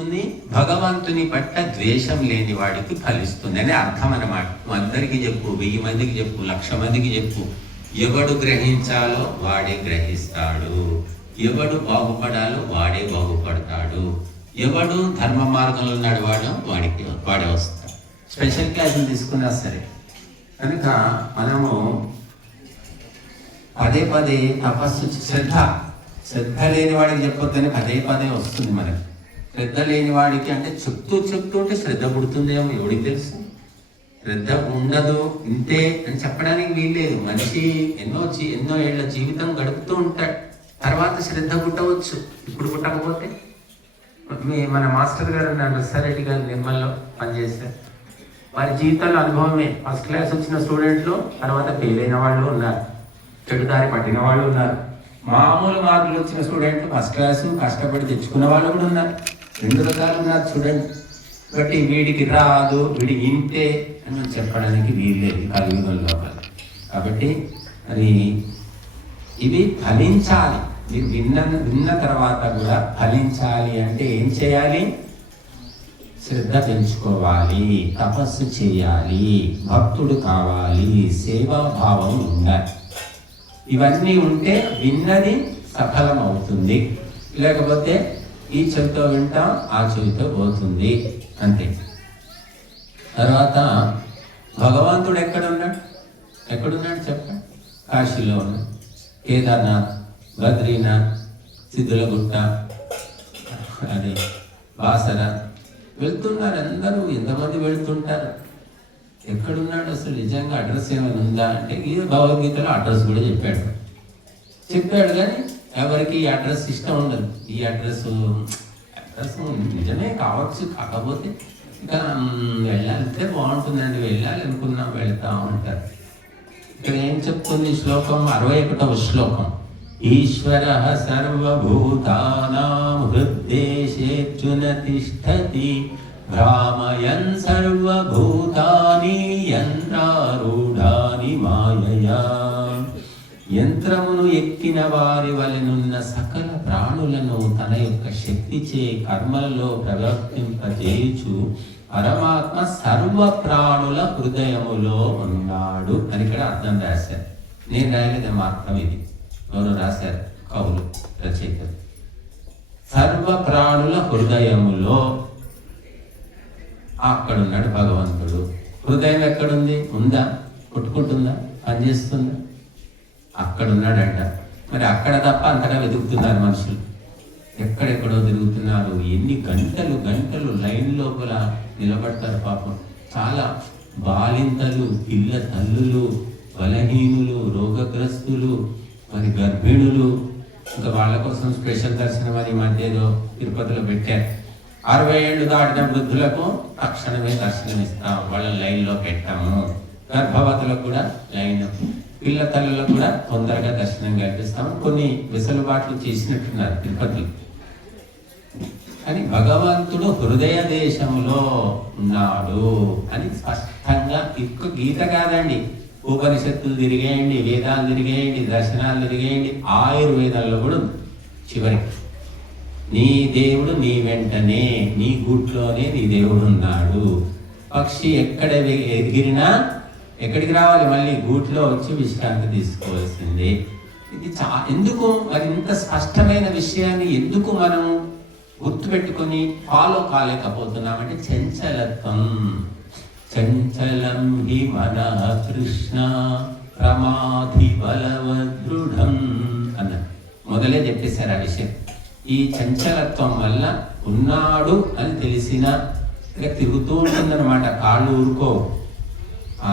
ఫలిస్తుంది, భగవంతుని పట్ల ద్వేషం లేని వాడికి ఫలిస్తుంది అని అర్థం అన్నమాట. నువ్వు అందరికీ చెప్పు, 1000 మందికి చెప్పు, 1,00,000 మందికి చెప్పు, ఎవడు గ్రహించాలో వాడే గ్రహిస్తాడు, ఎవడు బాగుపడాలో వాడే బాగుపడతాడు, ఎవడు ధర్మ మార్గంలో నడవాడో వాడే వస్తాడు. స్పెషల్ క్లాసులు తీసుకున్నా సరే. కనుక మనము పదే పదే తపస్సు, శ్రద్ధ లేని వాడికి చెప్పొద్దని పదే వస్తుంది మనకి. శ్రద్ధ లేని వాడికి అంటే చెప్తూ ఉంటే శ్రద్ధ పుడుతుందేమో ఎవడికి తెలుసు. శ్రద్ధ ఉండదు ఇంతే అని చెప్పడానికి వీల్లేదు. మనిషి ఎన్నో ఏళ్ల జీవితం గడుపుతూ ఉంటాడు, తర్వాత శ్రద్ధ పుట్టవచ్చు. ఇప్పుడు పుట్టకపోతే మన మాస్టర్ గారు నర్సారెడ్డి గారు నిర్మల్లో పనిచేశారు. వారి జీవితంలో అనుభవమే. ఫస్ట్ క్లాస్ వచ్చిన స్టూడెంట్లు తర్వాత ఫెయిల్ అయిన వాళ్ళు ఉన్నారు, చెడుదారి పట్టిన వాళ్ళు ఉన్నారు. మామూలు మార్కులు వచ్చిన స్టూడెంట్లు ఫస్ట్ క్లాసు కష్టపడి తెచ్చుకున్న వాళ్ళు కూడా ఉన్నారు. 2 రకాలు ఉన్నారు స్టూడెంట్. కాబట్టి వీడికి రాదు, వీడి ఇంతే అని మనం చెప్పడానికి వీల్లేదు కలియుగంలో. కాబట్టి అది ఇవి ఫలించాలి. మీరు విన్న తర్వాత కూడా ఫలించాలి అంటే ఏం చేయాలి? శ్రద్ధ పెంచుకోవాలి, తపస్సు చేయాలి, భక్తుడు కావాలి, సేవాభావం ఉండాలి. ఇవన్నీ ఉంటే విన్నది సఫలం అవుతుంది. లేకపోతే ఈ చెవితో వింటాం, ఆ చెవితో పోతుంది, అంతే. తర్వాత భగవంతుడు ఎక్కడున్నాడు చెప్పండి? కాశీలో ఉన్నాడు. కేదార్నాథ్, బద్రీనాథ్, సిద్ధులగుట్ట, అది బాసర వెళ్తున్నారు అందరూ. ఎంతమంది వెళుతుంటారు? ఎక్కడున్నాడు అసలు? నిజంగా అడ్రస్ ఏమైనా ఉందా అంటే ఈ భగవద్గీతలో అడ్రస్ కూడా చెప్పాడు కానీ ఎవరికి ఈ అడ్రస్ ఇష్టం ఉండదు. ఈ అడ్రస్ నిజమే కావచ్చు, కాకపోతే ఇక వెళ్ళాలంటే బాగుంటుందండి, వెళ్ళాలి అనుకున్నాం, వెళ్తా ఉంటారు. ఇక్కడ ఏం చెప్తుంది శ్లోకం? 61వ శ్లోకం. ఈశ్వర సర్వభూతానాం హృద్దేశేర్జున తిష్టతి భ్రామయన్ సర్వభూతాని యంత్రారూఢాని మాయయా. యంత్రమును ఎక్కిన వారి వలెనున్న సకల ప్రాణులను తన యొక్క శక్తిచే కర్మలలో ప్రవర్తింపజేయుచు పరమాత్మ సర్వ ప్రాణుల హృదయములో ఉన్నాడు అని ఇక్కడ అర్థం రాశారు. నేను రాయలేదు మాత్రం, ఇది ఎవరు రాశారు? కవులు, రచయితలు. సర్వ ప్రాణుల హృదయములో అక్కడున్నాడు భగవంతుడు. హృదయం ఎక్కడుంది? ఉందా? కొట్టుకుంటుందా? పనిచేస్తుందా? అక్కడున్నాడంట. మరి అక్కడ తప్ప అంతగా వెతుకుతున్నారు మనుషులు. ఎక్కడెక్కడో తిరుగుతున్నారు. ఎన్ని గంటలు లైన్ లోపల నిలబడతారు పాపం. చాలా బాలింతలు, పిల్ల తల్లులు, బలహీనులు, రోగగ్రస్తులు, మరి గర్భిణులు, ఇంకా వాళ్ళ కోసం స్పెషల్ దర్శనం అని మధ్య ఏదో తిరుపతిలో పెట్టారు. 60 ఏళ్ళు దాటిన వృద్ధులకు తక్షణమే దర్శనం ఇస్తాం, వాళ్ళ లైన్లో పెట్టాము. గర్భవతులకు కూడా లైన్, పిల్ల తల్లులకు కూడా తొందరగా దర్శనం కల్పిస్తాం. కొన్ని వెసులుబాట్లు చేసినట్టున్నారు తిరుపతిలో. కానీ భగవంతుడు హృదయ దేశంలో ఉన్నాడు అని స్పష్టంగా, ఇంకో గీత కాదండి, ఉపనిషత్తులు తిరిగేయండి, వేదాలు తిరిగేయండి, దర్శనాలు తిరిగేయండి, ఆయుర్వేదంలో కూడా ఉంది. చివరికి నీ దేవుడు నీ వెంటనే, నీ గూట్లోనే నీ దేవుడు ఉన్నాడు. పక్షి ఎక్కడ ఎగిరినా ఎక్కడికి రావాలి? మళ్ళీ గూట్లో వచ్చి విశ్రాంతి తీసుకోవాల్సిందే. ఇది ఎందుకు మరి ఇంత స్పష్టమైన విషయాన్ని ఎందుకు మనం గుర్తుపెట్టుకొని ఫాలో కాలేకపోతున్నామంటే చంచలత్వం. చంచలం హి మనః కృష్ణ ప్రమాధి బలవదృఢం అన్న మొదలే చెప్పేశారు ఆ విషయం. ఈ చంచలత్వం వల్ల ఉన్నాడు అని తెలిసినా ఇక తిరుగుతూ ఉంటుందన్నమాట. కాళ్ళు ఊరుకో, ఆ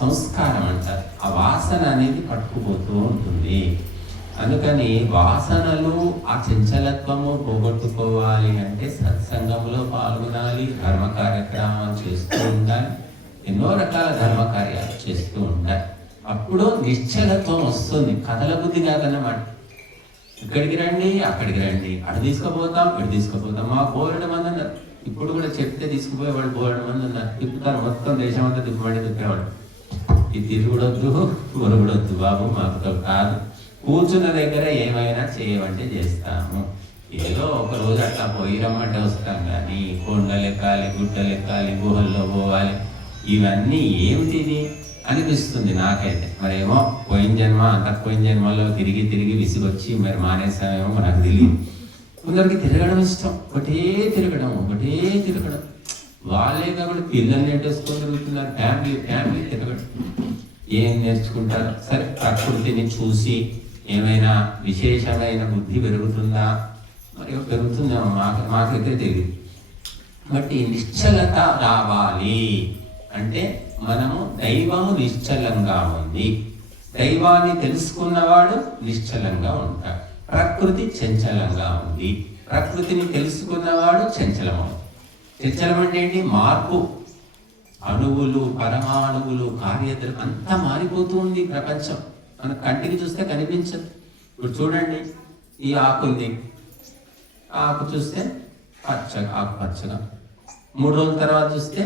సంస్కారం అంటారు, ఆ వాసన అనేది పట్టుకుపోతూ ఉంటుంది. అందుకని వాసనలు, ఆ చంచలత్వము పోగొట్టుకోవాలి అంటే సత్సంగంలో పాల్గొనాలి, ధర్మ కార్యక్రమాలు చేస్తూ ఉండాలి, ఎన్నో రకాల ధర్మ కార్యాలు చేస్తూ ఉండాలి. అప్పుడు నిశ్చలత్వం వస్తుంది. కథల బుద్ధి కాదన్నమాట. ఇక్కడికి రండి, అక్కడికి రండి, అటు తీసుకుపోతాం, ఇటు తీసుకుపోతాం. మా బోలెడు మంది ఉన్నారు. ఇప్పుడు కూడా చెప్తే తీసుకుపోయేవాడు బోలెడు మంది ఉన్నారు. తిప్పుతారు, మొత్తం దేశం అంతా తిప్పేవాడు. ఈ తిరుగుడొద్దు, మురుగుడొద్దు బాబు, మాకు కాదు. కూర్చున్న దగ్గర ఏమైనా చేయమంటే చేస్తాము. ఏదో ఒక రోజు అట్లా పోయి రమ్మంటే వస్తాం, కానీ కొండలు ఎక్కాలి, గుట్టలు ఎక్కాలి, గుహల్లో పోవాలి, ఇవన్నీ ఏమిటిది అనిపిస్తుంది నాకైతే. మరేమో పోయిన జన్మలో తిరిగి తిరిగి విసిగొచ్చి మరి మానేసామేమో నాకు తెలియదు. కొందరికి తిరగడం ఇష్టం, ఒకటే తిరగడం. వాళ్ళే కాబట్టి పిల్లల్ని నెట్టేసుకొని తిరుగుతున్నారు, ఫ్యామిలీ తిరగడం. ఏం నేర్చుకుంటారు? సరే, ప్రకృతిని చూసి ఏమైనా విశేషమైన బుద్ధి పెరుగుతుందా? మరి పెరుగుతుందేమో, మాకైతే తెలియదు. బట్టి నిశ్చలత రావాలి అంటే మనము దైవము నిశ్చలంగా ఉంది, దైవాన్ని తెలుసుకున్నవాడు నిశ్చలంగా ఉంటాడు. ప్రకృతి చంచలంగా ఉంది, ప్రకృతిని తెలుసుకున్నవాడు చంచలమవుతాడు. చంచలం అంటే ఏంటి? మార్పు. అణువులు, పరమాణువులు, కార్యద్రవ్యం అంతా మారిపోతూ ఉంది ప్రపంచం. మన కంటికి చూస్తే కనిపించదు. ఇప్పుడు చూడండి, ఈ ఆకుంది, ఆకు చూస్తే ఆకుపచ్చగా, 3 రోజుల తర్వాత చూస్తే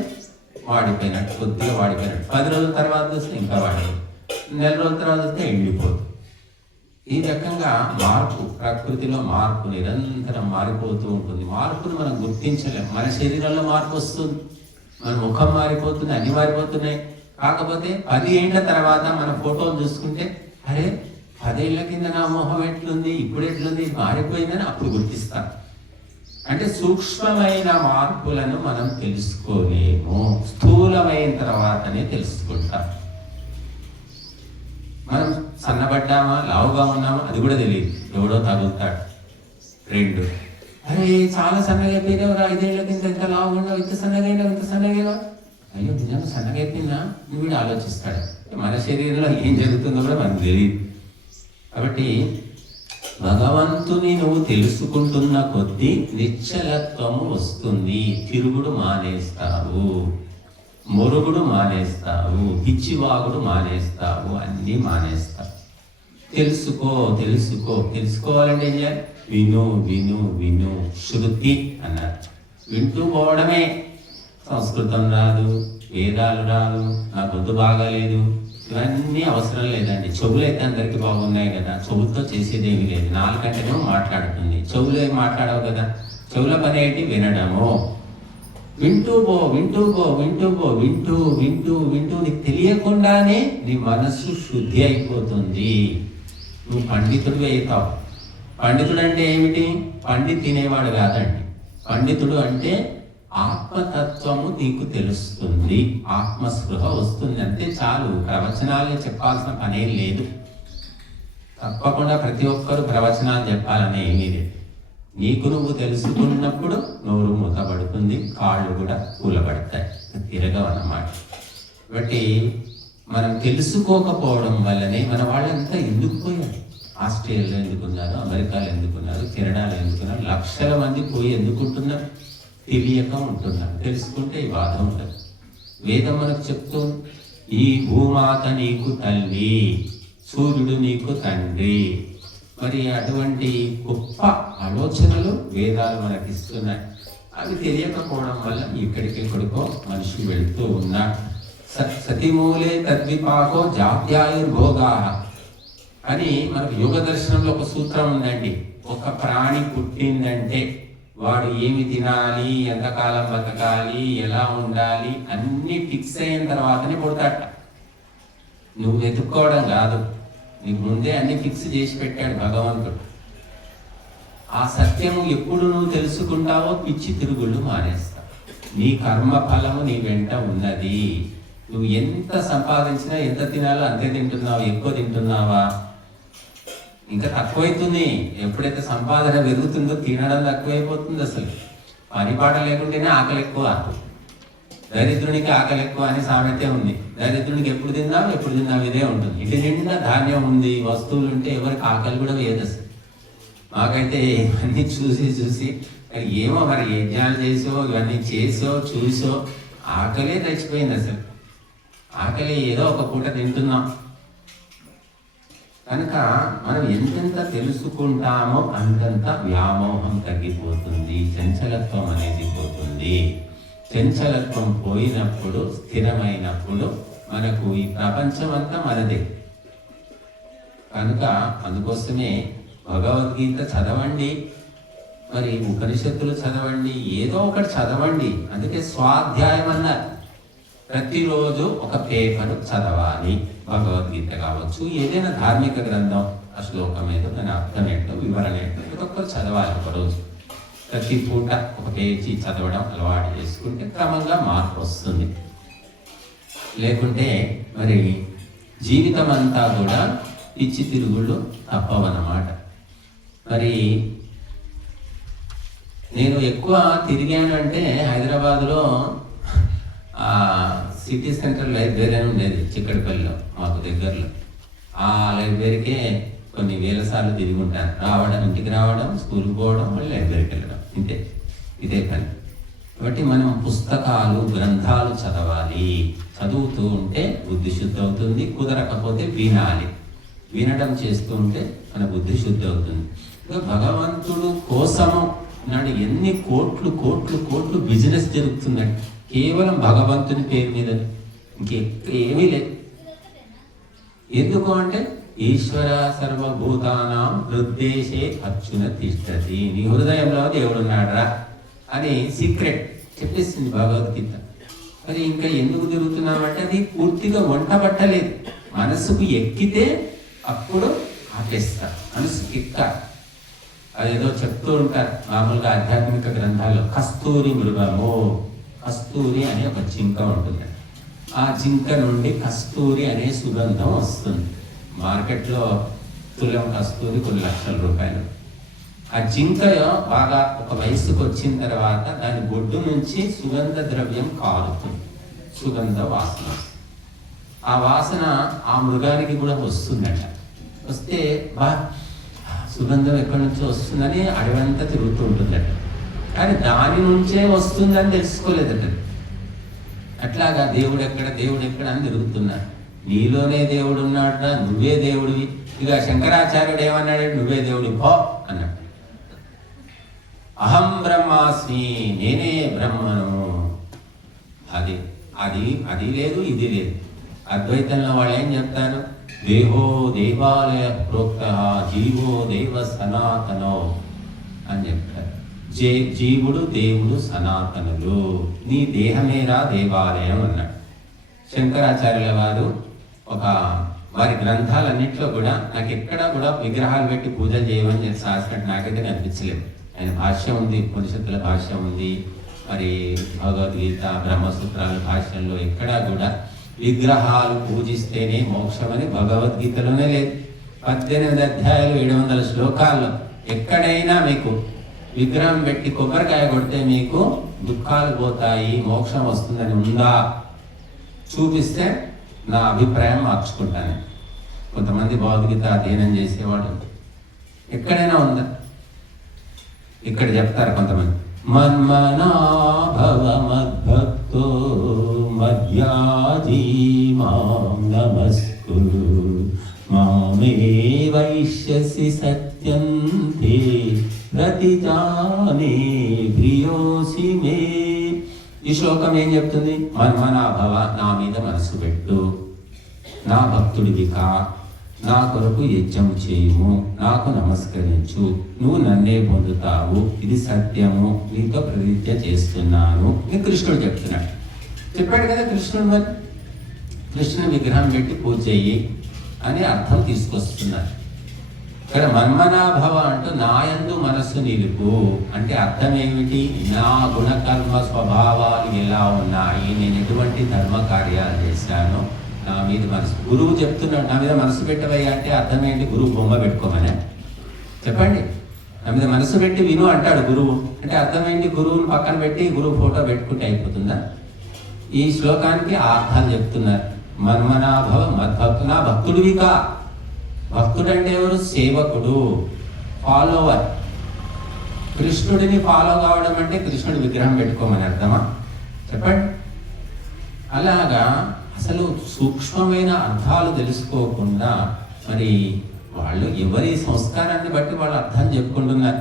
వాడిపోయినట్టు, కొద్దిగా వాడిపోయినట్టు, 10 రోజుల తర్వాత చూస్తే ఇంకా వాడిపోయింది, 1 నెల రోజుల తర్వాత చూస్తే ఎండిపోతుంది. ఈ రకంగా మార్పు, ప్రకృతిలో మార్పు నిరంతరం మారిపోతూ ఉంటుంది. మార్పును మనం గుర్తించలేము. మన శరీరంలో మార్పు వస్తుంది, మన ముఖం మారిపోతుంది, అన్ని మారిపోతున్నాయి. కాకపోతే 10 ఏళ్ల తర్వాత మన ఫోటోలు చూసుకుంటే, అరే 10 ఏళ్ల కింద నా మొహం ఎట్లుంది, ఇప్పుడు ఎట్లుంది, మారిపోయిందని అప్పుడు గుర్తిస్తాం. అంటే సూక్ష్మమైన మార్పులను మనం తెలుసుకోలేము, స్థూలమైన తర్వాతనే తెలుసుకుంటాం. మనం సన్నబడ్డామా, లావుగా ఉన్నామా అది కూడా తెలియదు. ఎవడో తగులుతాడు. 2, అరే చాలా సన్నగా అయిపోయినావురా, 5 ఏళ్ల కింద ఎంత లావుగా ఉన్నావు, ఇంత సన్నగా. అయ్యో నిజంగా సన్నగా అయిపోయిందా నువ్వు కూడా ఆలోచిస్తాడు. మన శరీరంలో ఏం జరుగుతుందో కూడా మనకు తెలియదు. కాబట్టి భగవంతుని నువ్వు తెలుసుకుంటున్న కొద్దీ నిశ్చలత్వము వస్తుంది. తిరుగుడు మానేస్తావు, మొరుగుడు మానేస్తావు, పిచ్చివాగుడు మానేస్తావు, అన్నీ మానేస్తావు. తెలుసుకోవాలంటే ఏం చేయాలి? విను. శృతి అన్నారు, వింటూ పోవడమే. సంస్కృతం రాదు, వేదాలు రాదు, నా గొంతు బాగాలేదు, ఇవన్నీ అవసరం లేదండి. చెవులు అయితే అందరికీ బాగున్నాయి కదా, చెవులతో చేసేదేమీ లేదు. 4 గంటలేమో మాట్లాడుతుంది, చెవులు ఏం మాట్లాడవు కదా. చెవుల పని ఏంటి? వినడము. వింటూ నీకు తెలియకుండానే నీ మనస్సు శుద్ధి అయిపోతుంది. నువ్వు పండితుడు అవుతావు. పండితుడు అంటే ఏమిటి? పండి తినేవాడు కాదండి. పండితుడు అంటే ఆత్మతత్వము నీకు తెలుస్తుంది, ఆత్మస్పృహ వస్తుంది అంటే చాలు. ప్రవచనాలు చెప్పాల్సిన పనేం లేదు. తప్పకుండా ప్రతి ఒక్కరు ప్రవచనాలు చెప్పాలనే ఏమీ లేదు. నీకు నువ్వు తెలుసుకున్నప్పుడు నోరు మూతపడుతుంది, కాళ్ళు కూడా కూలబడతాయి, తిరగవన్నమాట. కాబట్టి మనం తెలుసుకోకపోవడం వల్లనే మన వాళ్ళంతా ఎందుకు పోయారు? ఆస్ట్రేలియాలో ఎందుకున్నారు, అమెరికాలో ఎందుకున్నారు, కెనడాలో ఎందుకున్నారు, లక్షల మంది పోయి ఎందుకుంటున్నారు? తెలియక ఉంటున్నారు. తెలుసుకుంటే ఈ బాధ ఉండదు. వేదం మనకు చెప్తూ, ఈ భూమాత నీకు తల్లి, సూర్యుడు నీకు తండ్రి. మరి అటువంటి గొప్ప ఆలోచనలు వేదాలు మనకి ఇస్తున్నాయి. అవి తెలియకపోవడం వల్ల ఎక్కడికెక్కడికో మనిషి వెళుతూ ఉన్నాడు. సతిమూలే తద్విపాకో జాత్యాయుర్భోగా అని మనకు యోగ దర్శనంలో ఒక సూత్రం ఉందండి. ఒక ప్రాణి పుట్టిందంటే వాడు ఏమి తినాలి, ఎంతకాలం బతకాలి, ఎలా ఉండాలి అన్నీ ఫిక్స్ అయిన తర్వాతనే పుడతాట. నువ్వు వెతుక్కోవడం కాదు, నీకు ముందే అన్ని ఫిక్స్ చేసి పెట్టాడు భగవంతుడు. ఆ సత్యము ఎప్పుడు నువ్వు తెలుసుకుంటావో పిచ్చి తిరుగుళ్ళు మానేస్తావు. నీ కర్మ ఫలము నీ వెంట ఉన్నది. నువ్వు ఎంత సంపాదించినా ఎంత తినాలో అంతే తింటున్నావు. ఎక్కువ తింటున్నావా? ఇంకా తక్కువైతుంది. ఎప్పుడైతే సంపాదన పెరుగుతుందో తినడం తక్కువైపోతుంది. అసలు పనిపాట లేకుంటేనే ఆకలి ఎక్కువ. దరిద్రునికి ఆకలి ఎక్కువ అని సామెతే ఉంది. దరిద్రునికి ఎప్పుడు తిన్నావు ఇదే ఉంటుంది. ఇంటి నిండా ధాన్యం ఉంది, వస్తువులు ఉంటే ఎవరికి ఆకలి కూడా వేయదు అసలు. మాకైతే ఇవన్నీ చూసి ఏమో మరి యజ్ఞాలు చేసో ఇవన్నీ చూసో ఆకలే తెచ్చిపోయింది. అసలు ఆకలి ఏదో ఒక పూట తింటున్నాం. కనుక మనం ఎంతెంత తెలుసుకుంటామో అంతంత వ్యామోహం తగ్గిపోతుంది, చంచలత్వం అనేది పోతుంది. చంచలత్వం పోయినప్పుడు, స్థిరమైనప్పుడు మనకు ఈ ప్రపంచం అంతా మనదే. కనుక అందుకోసమే భగవద్గీత చదవండి, మరి ఉపనిషత్తులు చదవండి, ఏదో ఒకటి చదవండి. అందుకే స్వాధ్యాయం అన్నారు. ప్రతిరోజు ఒక పేపర్ చదవాలి. భగవద్గీత కావచ్చు, ఏదైనా ధార్మిక గ్రంథం, ఆ శ్లోకం ఏదో దాని అర్థం ఏంటో వివరణ ఏంటో ఒక్కొక్కరు చదవాలి. ఒకరోజు ప్రతి పూట ఒక పేజీ చదవడం అలవాటు చేసుకుంటే క్రమంగా మార్పు వస్తుంది. లేకుంటే మరి జీవితం అంతా కూడా పిచ్చి తిరుగుళ్ళు తప్పవన్నమాట. మరి నేను ఎక్కువ తిరిగానంటే హైదరాబాద్లో సిటీ సెంటర్ లైబ్రరీ అని ఉండేది చిక్కడపల్లిలో, మాకు దగ్గరలో. ఆ లైబ్రరీకే కొన్ని వేల సార్లు తిరిగి ఉంటాను. రావడం, ఇంటికి రావడం, స్కూల్కి పోవడం, మళ్ళీ లైబ్రరీకి వెళ్ళడం, ఇంతే, ఇదే పని. కాబట్టి మనం పుస్తకాలు, గ్రంథాలు చదవాలి. చదువుతూ ఉంటే బుద్ధి శుద్ధి అవుతుంది. కుదరకపోతే వినాలి. వినడం చేస్తూ ఉంటే మన బుద్ధి శుద్ధి అవుతుంది. ఇంకా భగవంతుడు కోసము నాడు ఎన్ని కోట్లు కోట్లు కోట్లు బిజినెస్ జరుగుతుందండి కేవలం భగవంతుని పేరు మీద, ఇంకేమీ లేదు. ఎందుకు అంటే ఈశ్వర సర్వభూతానాం హృద్దేశే అచ్యున తిష్టతి, నీ హృదయంలో దేవుడు ఉన్నాడరా అని సీక్రెట్ చెప్పేసింది భగవద్గీత. మరి ఇంకా ఎందుకు తిరుగుతున్నామంటే అది పూర్తిగా వంట పట్టలేదు. మనసుకు ఎక్కితే అప్పుడు ఆపేస్తా, మనసుకు ఎక్కాలి. అదేదో చెప్తూ ఉంటారు మామూలుగా ఆధ్యాత్మిక గ్రంథాల్లో, కస్తూరి మృగము, కస్తూరి అనే ఒక జింక ఉంటుంది. ఆ జింక నుండి కస్తూరి అనే సుగంధం వస్తుంది. మార్కెట్లో తులం కస్తూరి కొన్ని లక్షల రూపాయలు. ఆ జింక బాగా ఒక వయసుకు వచ్చిన తర్వాత దాని బొడ్డు నుంచి సుగంధ ద్రవ్యం కారుతుంది, సుగంధ వాసన వస్తుంది. ఆ వాసన ఆ మృగానికి కూడా వస్తుందట. వస్తే సుగంధం ఎక్కడి నుంచో వస్తుందని అడవంతా తిరుగుతూ ఉంటుందట. కానీ దాని నుంచే వస్తుందని తెలుసుకోలేదట. అట్లాగా దేవుడు ఎక్కడ అని తిరుగుతున్నారు. నీలోనే దేవుడు ఉన్నాడ, నువ్వే దేవుడివి. ఇక శంకరాచార్యుడు ఏమన్నాడు, నువ్వే దేవుడి పో అన్నాడు. అహం బ్రహ్మాస్మి, నేనే బ్రహ్మను. అది అది అది లేదు, ఇది లేదు. అద్వైతంలో వాళ్ళు ఏం చెప్తారు, దేహో దేవాలయ ప్రోక్త జీవో దేవ సనాతనో అని చెప్తారు. జీవుడు దేవుడు సనాతనులు, నీ దేహమేరా దేవాలయం అన్నాడు. శంకరాచార్యుల వారు వారి గ్రంథాలన్నింటిలో కూడా నాకు ఎక్కడా కూడా విగ్రహాలు పెట్టి పూజలు చేయమని చెప్పి శాస్త్రం నాకైతే కనిపించలేదు. ఆయన భాష్యం ఉంది, ఉపనిషత్తుల భాష్యం ఉంది, మరి భగవద్గీత బ్రహ్మసూత్రాల భాష్యంలో ఎక్కడా కూడా విగ్రహాలు పూజిస్తేనే మోక్షమని భగవద్గీతలోనే లేదు. 18 అధ్యాయాలు 700 శ్లోకాల్లో ఎక్కడైనా మీకు విగ్రహం పెట్టి కొబ్బరికాయ కొడితే మీకు దుఃఖాలు పోతాయి, మోక్షం వస్తుందని ఉందా చూపిస్తే నా అభిప్రాయం మార్చుకుంటాను. కొంతమంది భగవద్గీత అధ్యయనం చేసేవాడు ఎక్కడైనా ఉందా? ఇక్కడ చెప్తారు కొంతమంది, మన్మనా భవ మద్భక్తో మధ్యాజీ మాం నమస్కురు మామే వైశ్యసి సత్యం తే ప్రతిజానే ప్రియోసి మే. ఈ శ్లోకం ఏం చెప్తుంది? మన్మనా భవ, నా మీద మనసు పెట్టు, నా భక్తుడివి కా, నా కొరకు యజ్ఞం చేయుము, నాకు నమస్కరించు, నువ్వు నన్నే పొందుతావు, ఇది సత్యము, నీతో ప్రతిజ్ఞ చేస్తున్నాను అని కృష్ణుడు చెప్తున్నాడు. చెప్పాడు కదా కృష్ణుడు. మరి కృష్ణుని విగ్రహం పెట్టి పూజ చెయ్యి అని అర్థం తీసుకొస్తున్నారు. ఇక్కడ మన్మనాభవ అంటూ నాయందు మనస్సు నిలుపు అంటే అర్థం ఏమిటి? నా గుణకర్మ స్వభావాలు ఎలా ఉన్నాయి, నేను ఎటువంటి ధర్మ కార్యాలు చేశాను, నా మీద మనసు. గురువు చెప్తున్నాడు నా మీద మనసు పెట్టవయ్యా అంటే అర్థం ఏంటి? గురువు బొమ్మ పెట్టుకోమనే చెప్పండి. నా మీద మనసు పెట్టి విను అంటాడు గురువు అంటే అర్థం ఏంటి? గురువుని పక్కన పెట్టి గురువు ఫోటో పెట్టుకుంటే అయిపోతుందా? ఈ శ్లోకానికి అర్థాలు చెప్తున్నారు. మన్మనాభవ మద్భక్తు, నా భక్తుడివికా. భక్తుడు అంటే ఎవరు? సేవకుడు, ఫాలోవర్. కృష్ణుడిని ఫాలో కావడం అంటే కృష్ణుడి విగ్రహం పెట్టుకోమని అర్థమా? చెప్పండి. అలాగా అసలు సూక్ష్మమైన అర్థాలు తెలుసుకోకుండా మరి వాళ్ళు ఎవరి సంస్కారాన్ని బట్టి వాళ్ళు అర్థం చెప్పుకుంటున్నారు.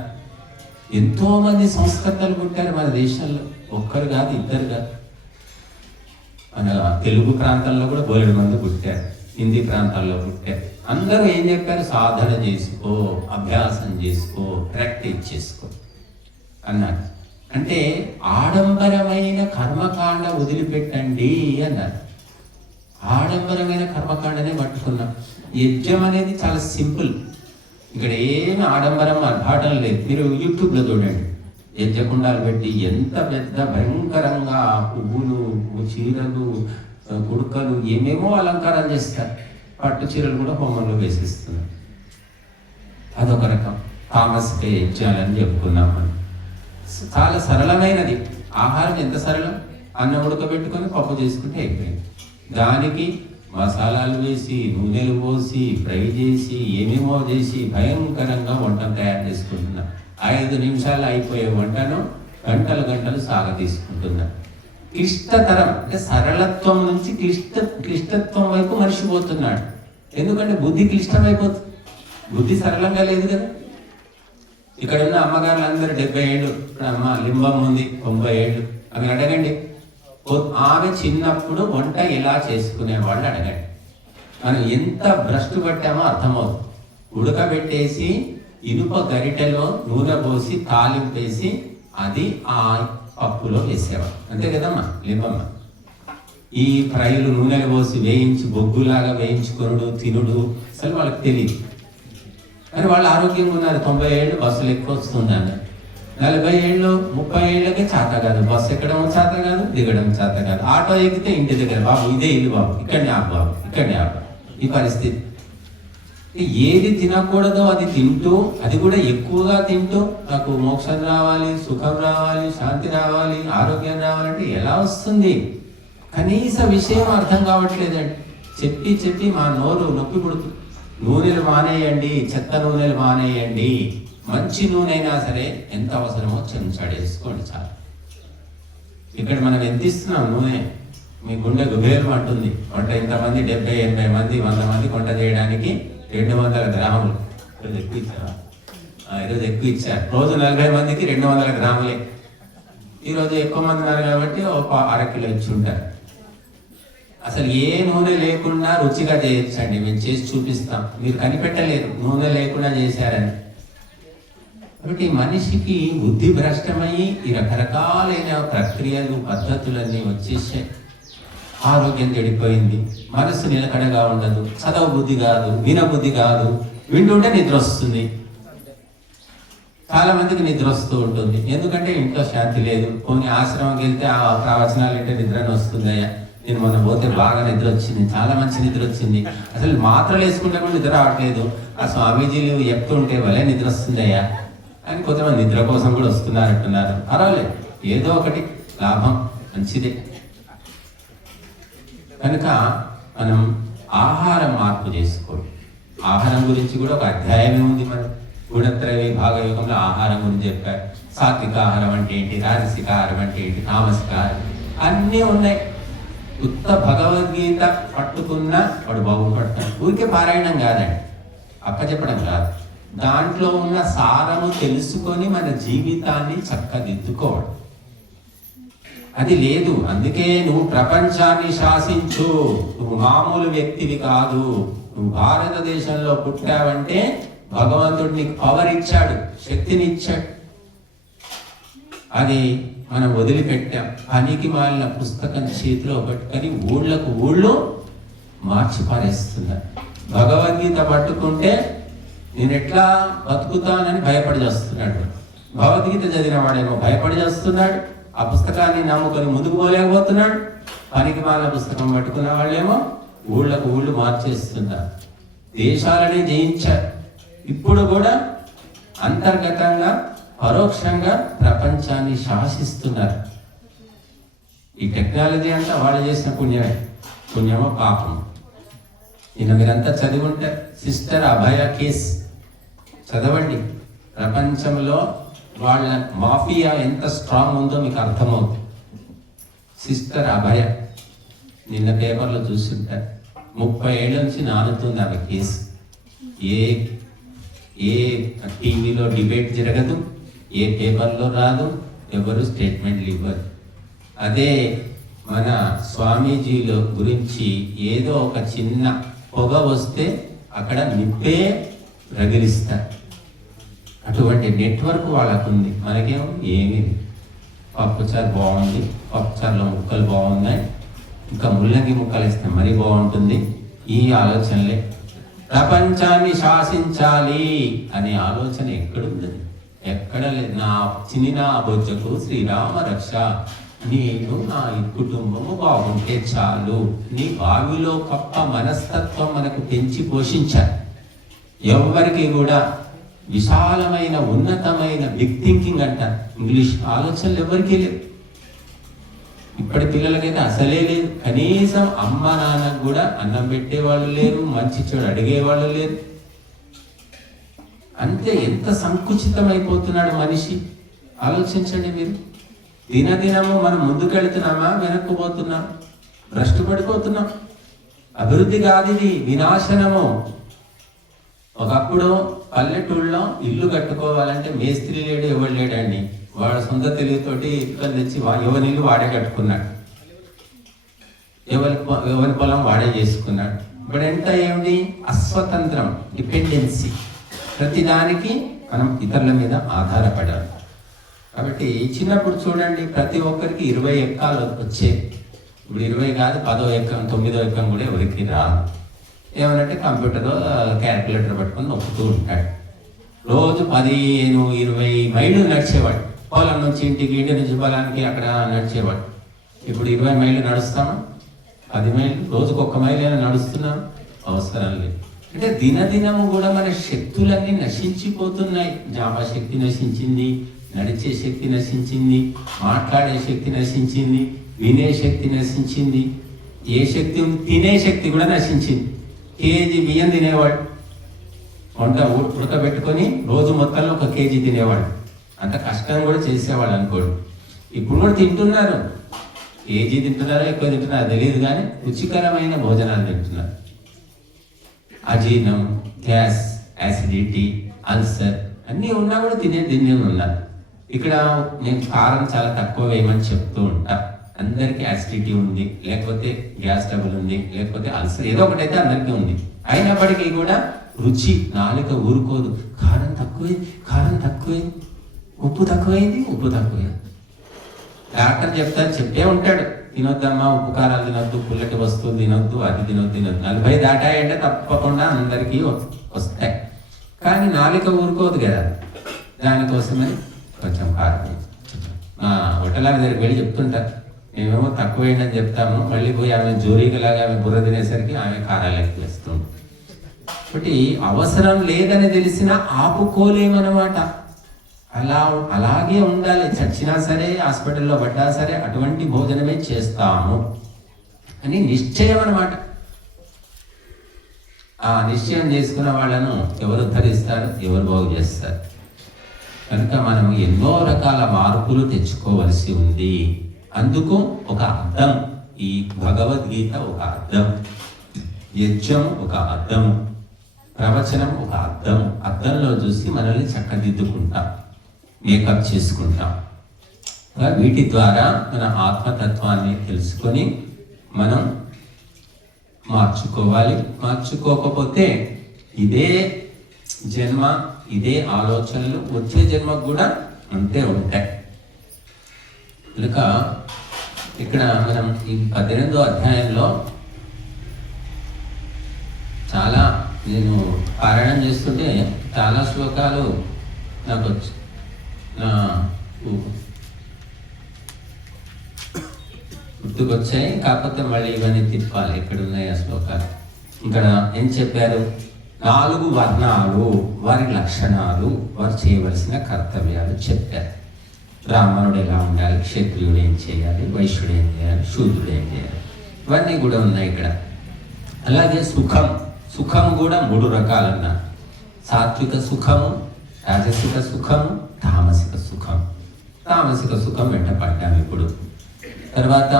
ఎంతోమంది సంస్కర్తలు పుట్టారు మన దేశంలో, ఒక్కరు కాదు, ఇద్దరు కాదు. మన తెలుగు ప్రాంతంలో కూడా బోలెడు మంది పుట్టారు, హిందీ ప్రాంతాల్లో పుట్టారు. అందరూ ఏం చెప్పారు? సాధన చేసుకో, అభ్యాసం చేసుకో, ప్రాక్టీస్ చేసుకో. అన్నారు. అంటే ఆడంబరమైన కర్మకాండ వదిలిపెట్టండి అన్నారు. ఆడంబరమైన కర్మకాండనే పట్టుకున్నాం. యజ్ఞం అనేది చాలా సింపుల్. ఇక్కడ ఏమి ఆడంబరం అర్భాటం లేదు. మీరు యూట్యూబ్లో చూడండి, యజ్ఞకుండాలు పెట్టి ఎంత పెద్ద భయంకరంగా పువ్వులు, చీరలు, గుడుకలు ఏమేమో అలంకారాలు చేస్తారు. పట్టు చీరలు కూడా హోమంలో వేసిస్తున్నారు. అదొక రకం తామసిక యజ్ఞాలని చెప్పుకున్నాం మనం. చాలా సరళమైనది. ఆహారం ఎంత సరళం, అన్నం ఉడకబెట్టుకొని పప్పు చేసుకుంటే అయిపోయింది. దానికి మసాలాలు వేసి, నూనెలు పోసి, ఫ్రై చేసి, ఏమేమో చేసి భయంకరంగా వంటను తయారు చేసుకుంటున్నా. 5 నిమిషాలు అయిపోయే వంటను గంటలు గంటలు సాగతీసుకుంటున్నా. క్లిష్టతరం అంటే సరళత్వం నుంచి క్లిష్టత్వం వైపు మనిషిపోతున్నాడు. ఎందుకంటే బుద్ధి క్లిష్టమైపోతుంది. బుద్ధి సరళంగా లేదు కదా. ఇక్కడ ఉన్న అమ్మగారులు అందరూ 70 ఏళ్ళు, ఇప్పుడు అమ్మ లింబం ఉంది 90 ఏళ్ళు. అవి అడగండి, ఆమె చిన్నప్పుడు వంట ఎలా చేసుకునేవాళ్ళు అడగండి. మనం ఎంత భ్రష్టు పట్టామో అర్థమవుతుంది. ఉడకబెట్టేసి ఇనుప గరిటెలో నూనె పోసి తాలింపేసి అది ఆ పప్పులో వేసేవాళ్ళు, అంతే కదమ్మా లింబమ్మ. ఈ ఫ్రైలు నూనెలు పోసి వేయించి బొగ్గులాగా వేయించుకొనుడు తినుడు అసలు వాళ్ళకి తెలియదు. కానీ వాళ్ళు ఆరోగ్యంగా ఉన్నారు. 90 ఏళ్ళు బస్సులు ఎక్కువ వస్తుంది అన్నారు. 40 ఏళ్ళు 30 ఏళ్ళకే చేత కాదు, బస్సు ఎక్కడం చేత కాదు, దిగడం చేత కాదు. ఆటో ఎక్కితే ఇంటి దగ్గర, బాబు ఇదే ఇల్లు బాబు, ఇక్కడనే ఆపు బాబు, ఇక్కడనే ఆపు. ఈ పరిస్థితి. ఏది తినకూడదో అది తింటూ, అది కూడా ఎక్కువగా తింటూ నాకు మోక్షం రావాలి, సుఖం రావాలి, శాంతి రావాలి, ఆరోగ్యం రావాలంటే ఎలా వస్తుంది? కనీస విషయం అర్థం కావట్లేదండి. చెప్పి చెప్పి మా నోరు నొప్పి పుడుతుంది. నూనెలు మానేయండి, చెత్త నూనెలు మానేయండి. మంచి నూనె అయినా సరే ఎంత అవసరమో చెంచాడేసుకోండి చాలు. ఇక్కడ మనం ఎంత ఇస్తున్నాం నూనె? మీ గుండె గుబేరు అంటుంది. వంట ఇంతమంది 70, 80 మంది, 100 మంది వంట చేయడానికి 200 గ్రాములు. ఈరోజు ఎక్కువ ఇచ్చారా? ఈరోజు ఎక్కువ ఇచ్చారు. రోజు 40 మందికి 200 గ్రాములే. ఈరోజు ఎక్కువ మంది ఉన్నారు కాబట్టి ఒక అరకిలో ఇచ్చి ఉంటారు. అసలు ఏ నూనె లేకుండా రుచిగా చేయొచ్చండి. మేము చేసి చూపిస్తాం. మీరు కనిపెట్టలేరు నూనె లేకుండా చేశారని. కాబట్టి మనిషికి బుద్ధి భ్రష్టమయ్యి ఈ రకరకాలైన ప్రక్రియలు, పద్ధతులన్నీ వచ్చేసాయి. ఆరోగ్యం చెడిపోయింది, మనసు నిలకడగా ఉండదు, చదవ బుద్ధి కాదు, వినబుద్ధి కాదు, వింటుంటే నిద్ర వస్తుంది. చాలా మందికి నిద్ర వస్తూ ఉంటుంది. ఎందుకంటే ఇంట్లో శాంతి లేదు. కొన్ని ఆశ్రమంకి వెళ్తే ఆ ప్రవచనాలు అంటే నిద్రని వస్తుందయ్యా. నేను మొన్న పోతే బాగా నిద్ర వచ్చింది, చాలా మంచి నిద్ర వచ్చింది. అసలు మాత్రలు వేసుకుంటే కూడా నిద్ర రావట్లేదు. ఆ స్వామీజీలు చెప్తుంటే భలే నిద్ర వస్తుందయ్యా అని కొంతమంది నిద్ర కోసం కూడా వస్తున్నారంటున్నారు. పర్వాలేదు, ఏదో ఒకటి లాభం, మంచిదే. కనుక మనం ఆహారం మార్పు చేసుకోండి. ఆహారం గురించి కూడా ఒక అధ్యాయమే ఉంది. మన గుణత్రయ విభాగ యోగంలో ఆహారం గురించి చెప్పారు. సాత్విక ఆహారం అంటే ఏంటి, రాజసిక ఆహారం అంటే ఏంటి, తామసిక ఆహారం అన్నీ ఉన్నాయి. ఉత్త భగవద్గీత పట్టుకున్న వాడు బాగుపడతాడు. ఊరికే పారాయణం కాదండి, అప్పచెప్పడం కాదు. దాంట్లో ఉన్న సారము తెలుసుకొని మన జీవితాన్ని చక్కదిద్దుకోవడం. అది లేదు. అందుకే నువ్వు ప్రపంచాన్ని శాసించు, నువ్వు మామూలు వ్యక్తివి కాదు. నువ్వు భారతదేశంలో పుట్టావంటే భగవంతుడు నీకు పవర్ ఇచ్చాడు, శక్తిని ఇచ్చాడు. అది మనం వదిలిపెట్టాం. పనికి మాలిన పుస్తకం చేతిలో పట్టుకొని ఊళ్ళకు ఊళ్ళు మార్చి పారేస్తున్నారు. భగవద్గీత పట్టుకుంటే నేను ఎట్లా బతుకుతానని భయపడి చేస్తున్నాడు. భగవద్గీత చదివిన వాడేమో భయపడి చేస్తున్నాడు. ఆ పుస్తకాన్ని నమ్ముకొని ముందుకు పోలేకపోతున్నాడు. పనికి మాలిన పుస్తకం పట్టుకున్న వాళ్ళేమో ఊళ్ళకు ఊళ్ళు మార్చేస్తున్నారు. దేశాలని జయించారు. ఇప్పుడు కూడా అంతర్గతంగా పరోక్షంగా ప్రపంచాన్ని శాసిస్తున్నారు. ఈ టెక్నాలజీ అంతా వాళ్ళు చేసిన పుణ్యమే. పుణ్యమో పాపం. నిన్న మీరంతా చదివి ఉంటారు. సిస్టర్ అభయ కేస్ చదవండి. ప్రపంచంలో వాళ్ళ మాఫియా ఎంత స్ట్రాంగ్ ఉందో మీకు అర్థమవుతుంది. సిస్టర్ అభయ నిన్న పేపర్లో చూస్తుంటారు. 30 ఏళ్ళ నుంచి నానుతుంది ఆమె కేసు. ఏ టీవీలో డిబేట్ జరగదు, ఏ పేపర్లో రాదు, ఎవరు స్టేట్మెంట్లు ఇవ్వరు. అదే మన స్వామీజీల గురించి ఏదో ఒక చిన్న పొగ వస్తే అక్కడ నిప్పే రగిలిస్తారు. అటువంటి నెట్వర్క్ వాళ్ళకు ఉంది. మనకేమో ఏమీ పప్పుచారు బాగుంది, పప్పుచారులో ముక్కలు బాగున్నాయి, ఇంకా ముల్లంగి ముక్కలు ఇస్తే మరీ బాగుంటుంది. ఈ ఆలోచనలే. ప్రపంచాన్ని శాసించాలి అనే ఆలోచన ఎక్కడుంది? ఎక్కడ లేదు. నా చిన్న బొజ్జకు శ్రీరామ రక్ష, నేను నా కుటుంబము బాగుంటే చాలు. నీ బావిలో కప్ప మనస్తత్వం మనకు పెంచి పోషించాలి. ఎవరికి కూడా విశాలమైన ఉన్నతమైన బిగ్ థింకింగ్ అంటారు ఇంగ్లీష్, ఆలోచనలు ఎవరికీ లేవు. ఇప్పటి పిల్లలకైతే అసలే లేదు. కనీసం అమ్మ నాన్నకు కూడా అన్నం పెట్టేవాళ్ళు లేరు, మంచి చెడు అడిగేవాళ్ళు లేరు. అంతే. ఎంత సంకుచితమైపోతున్నాడు మనిషి, ఆలోచించండి మీరు. దినదినము మనం ముందుకెళ్తున్నామా, వెనక్కుపోతున్నాం, భ్రష్టు పడిపోతున్నాం. అభివృద్ధి కాదు ఇది, వినాశనము. ఒకప్పుడు పల్లెటూళ్ళలో ఇల్లు కట్టుకోవాలంటే మేస్త్రి లేడు, ఎవరు లేడండి. వాడు సొంత తెలివితోటి ఇటుకలు తెచ్చి ఎవరి ఇల్లు వాడే కట్టుకున్నాడు, ఎవరి పొలం వాడే చేసుకున్నాడు. ఇప్పుడు ఎంత ఏమిటి? అస్వతంత్రం, డిపెండెన్సీ. ప్రతిదానికి మనం ఇతరుల మీద ఆధారపడాలి. కాబట్టి చిన్నప్పుడు చూడండి, ప్రతి ఒక్కరికి 20 ఎక్కాలు వచ్చేవి. ఇప్పుడు 20 కాదు, 10వ ఎక్కం 9వ ఎక్కం కూడా ఎవరికి రాదు. ఏమనంటే కంప్యూటర్ క్యాల్కులేటర్ పట్టుకొని నొక్కుతూ ఉంటాడు. రోజు 15-20 మైళ్ళు నడిచేవాడు. పొలం నుంచి ఇంటికి, ఇంటి నుంచి పొలానికి అక్కడ నడిచేవాడు. ఇప్పుడు 20 మైళ్ళు నడుస్తాము, 10 మైళ్ళు, రోజుకు 1 మైలు అయినా నడుస్తున్నాం, అవసరం లేదు. అంటే దినదినము కూడా మన శక్తులన్నీ నశించిపోతున్నాయి. జ్ఞాపశక్తి నశించింది, నడిచే శక్తి నశించింది, మాట్లాడే శక్తి నశించింది, వినే శక్తి నశించింది. ఏ శక్తి ఉంది? తినే శక్తి కూడా నశించింది. కేజీ బియ్యం తినేవాడు, వంట ఉడకబెట్టుకొని రోజు మొత్తంలో 1 కేజీ తినేవాడు. అంత కష్టం కూడా చేసేవాడు అనుకోడు. ఇప్పుడు కూడా తింటున్నారు, కేజీ తింటున్నారో ఎక్కువ తింటున్నారో తెలియదు, కానీ రుచికరమైన భోజనాలు తింటున్నారు. అజీర్ణం, గ్యాస్, యాసిడిటీ, అల్సర్ అన్నీ ఉన్నా కూడా తినే ఉన్నారు. ఇక్కడ నేను కారం చాలా తక్కువ వేయమని చెప్తూ ఉంటా. అందరికీ యాసిడిటీ ఉంది, లేకపోతే గ్యాస్ ట్రబుల్ ఉంది, లేకపోతే అల్సర్, ఏదో ఒకటైతే అందరికీ ఉంది. అయినప్పటికీ కూడా రుచి నాలుక ఊరుకోదు. కారం తక్కువైంది, కారం తక్కువైంది, ఉప్పు తక్కువైంది, ఉప్పు తక్కువైంది. డాక్టర్ చెప్పే ఉంటాడు, తినొద్దమ్మా, ఉప్పు కారాలు తినొద్దు, పుల్లటి వస్తువులు తినొద్దు, అది తినొద్దు. 40 దాటాయంటే తప్పకుండా అందరికీ వస్తాయి. కానీ నాలుక ఊరుకోదు కదా, దానికోసమే కొంచెం కారం. హోటల్ దగ్గరికి వెళ్ళి చెప్తుంటారు, మేమేమో తక్కువ వేయండి చెప్తాము, మళ్ళీ పోయి ఆమె జోరీగలాగా ఆమె బుర్ర తినేసరికి ఆమె కారాలు ఎక్కువ వేస్తుంది. కాబట్టి అవసరం లేదని తెలిసినా ఆపుకోలేమన్నమాట. అలాగే ఉండాలి. చచ్చినా సరే, హాస్పిటల్లో పడ్డా సరే అటువంటి భోజనమే చేస్తాము అని నిశ్చయం అన్నమాట. ఆ నిశ్చయం చేసుకున్న వాళ్ళను ఎవరు ధరిస్తారు, ఎవరు బాగు చేస్తారు. కనుక మనం ఎన్నో రకాల మార్పులు తెచ్చుకోవలసి ఉంది. అందుకు ఒక అర్థం, ఈ భగవద్గీత ఒక అర్థం, యజ్ఞం ఒక అర్థం, ప్రవచనం ఒక అర్థం. అర్థంలో చూసి మనల్ని చక్కదిద్దుకుంటాం, మేకప్ చేసుకుంటాం. వీటి ద్వారా మన ఆత్మతత్వాన్ని తెలుసుకొని మనం మార్చుకోవాలి. మార్చుకోకపోతే ఇదే జన్మ, ఇదే ఆలోచనలు వచ్చే జన్మకు కూడా అంతే ఉంటాయి. కనుక ఇక్కడ మనం ఈ 18వ అధ్యాయంలో చాలా, నేను పారాయణం చేస్తుంటే చాలా శ్లోకాలు నాకు గుర్తుకొచ్చాయి. కాకపోతే మళ్ళీ ఇవన్నీ తిప్పాలి, ఇక్కడ ఉన్నాయి ఆ శ్లోకాలు. ఇక్కడ ఏం చెప్పారు? 4 వర్ణాలు, వారి లక్షణాలు, వారు చేయవలసిన కర్తవ్యాలు చెప్పారు. బ్రాహ్మణుడు ఎలా ఉండాలి, క్షత్రియుడు ఏం చేయాలి, వైశ్యుడు ఏం చేయాలి, శూద్రుడు ఏం చేయాలి, ఇవన్నీ కూడా ఉన్నాయి ఇక్కడ. అలాగే సుఖం కూడా 3 రకాలన్నా. సాత్విక సుఖము, రాజసిక సుఖము, తామసిక సుఖం. తామసిక సుఖం వెంట పడ్డాము ఇప్పుడు. తర్వాత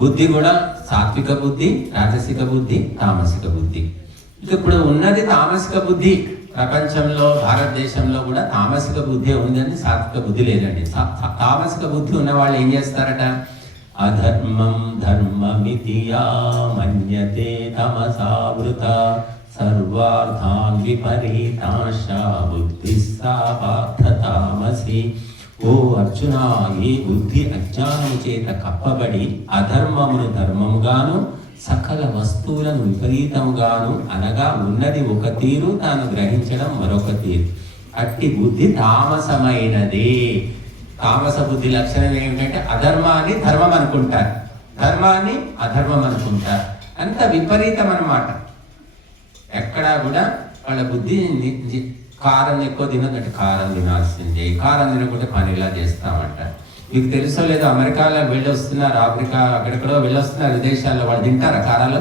బుద్ధి కూడా సాత్విక బుద్ధి, రాజసిక బుద్ధి, తామసిక బుద్ధి. ఇప్పుడు ఉన్నది తామసిక బుద్ధి. ప్రపంచంలో, భారతదేశంలో కూడా తామసిక బుద్ధి ఉందని, సాత్విక బుద్ధి లేదండి. తామసిక బుద్ధి ఉన్న వాళ్ళు ఏం చేస్తారట? అధర్మం ధర్మమితి యా మన్యతే తమసావృత సర్వార్థాన్ విపరీతాశ బుద్ధిస్సా పార్థ తామసి. ఓ అర్జున, ఈ బుద్ధి అజ్ఞానము చేత కప్పబడి అధర్మమును ధర్మముగాను సకల వస్తువులను విపరీతముగాను, అనగా ఉన్నది ఒక తీరు తాను గ్రహించడం మరొక తీరు, అట్టి బుద్ధి తామసమైనది. తామస బుద్ధి లక్షణం ఏమిటంటే అధర్మాన్ని ధర్మం అనుకుంటారు, ధర్మాన్ని అధర్మం అనుకుంటారు. అంత విపరీతం అన్నమాట. ఎక్కడా కూడా వాళ్ళ బుద్ధి కారం ఎక్కువ తినదంటే కారం తినాల్సిందే, కారం తినకుంటే పని ఇలా చేస్తామంటారు. మీకు తెలుసో లేదో, అమెరికాలో వెళ్ళి వస్తున్నారు, ఆఫ్రికా అక్కడెక్కడో వెళ్ళి వస్తున్నారు, విదేశాల్లో. వాళ్ళు తింటారా కారాలు?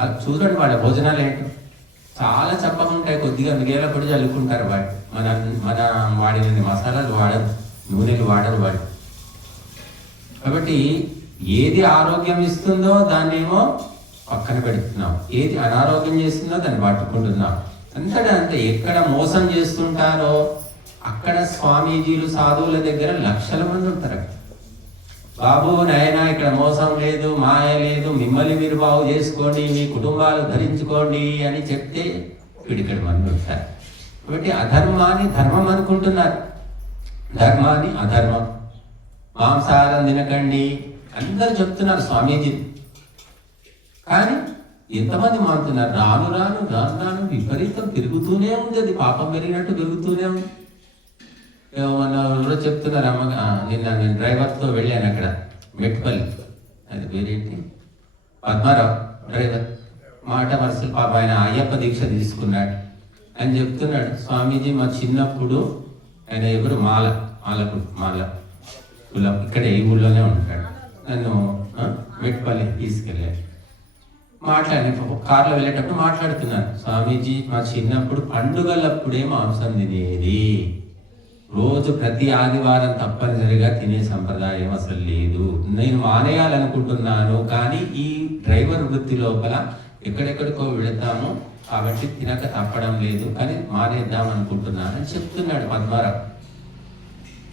అది చూడండి వాళ్ళ భోజనాలు ఏంటో, చాలా చప్పగా ఉంటాయి. కొద్దిగా మిగిలినప్పుడు చల్లుకుంటారు వాడు. మన వాడిన మసాలాలు వాడరు, నూనెలు వాడరు వాడు. కాబట్టి ఏది ఆరోగ్యం ఇస్తుందో దాన్నేమో పక్కన పెడుతున్నాం, ఏది అనారోగ్యం చేస్తుందో దాన్ని పట్టుకుంటున్నాం. అంతటా అంతే. ఎక్కడ మోసం చేస్తుంటారో అక్కడ స్వామీజీలు సాధువుల దగ్గర లక్షల మంది ఉంటారు. బాబు నాయనా, ఇక్కడ మోసం లేదు, మాయ లేదు, మిమ్మల్ని మీరు బాగు చేసుకోండి, మీ కుటుంబాలు ధరించుకోండి అని చెప్తే పిడికడి మంది ఉంటారు. కాబట్టి అధర్మాన్ని ధర్మం అనుకుంటున్నారు, ధర్మాన్ని అధర్మం. మాంసాహారం తినకండి అందరు చెప్తున్నారు స్వామీజీ, కానీ ఎంతమంది మారుతున్నారు? రాను రాను రాను రాను విపరీతం పెరుగుతూనే ఉంది. అది పాపం పెరిగినట్టు పెరుగుతూనే ఉంది. మొన్న ఎవరో చెప్తున్నారు, నిన్న నేను డ్రైవర్తో వెళ్ళాను అక్కడ మెట్పల్లి, అది పేరేంటి, పద్మారావు డ్రైవర్. మాట వరుసలు పాప ఆయన అయ్యప్ప దీక్ష తీసుకున్నాడు అని చెప్తున్నాడు. స్వామీజీ మా చిన్నప్పుడు ఆయన ఎవరు మాల కులం, ఇక్కడ ఈ ఊళ్ళోనే ఉంటాడు. నన్ను మెట్పల్లి తీసుకెళ్ళాడు. కార్లో వెళ్ళేటప్పుడు మాట్లాడుతున్నాను, స్వామీజీ మా చిన్నప్పుడు పండుగలప్పుడే మాంసం తినేది, రోజు ప్రతి ఆదివారం తప్పనిసరిగా తినే సంప్రదాయం అసలు లేదు. నేను మానేయాలనుకుంటున్నాను, కానీ ఈ డ్రైవర్ వృత్తి లోపల ఎక్కడెక్కడికో వెళతాము కాబట్టి తినక తప్పడం లేదు, కానీ మానేద్దాం అనుకుంటున్నాను అని చెప్తున్నాడు పద్మారావు.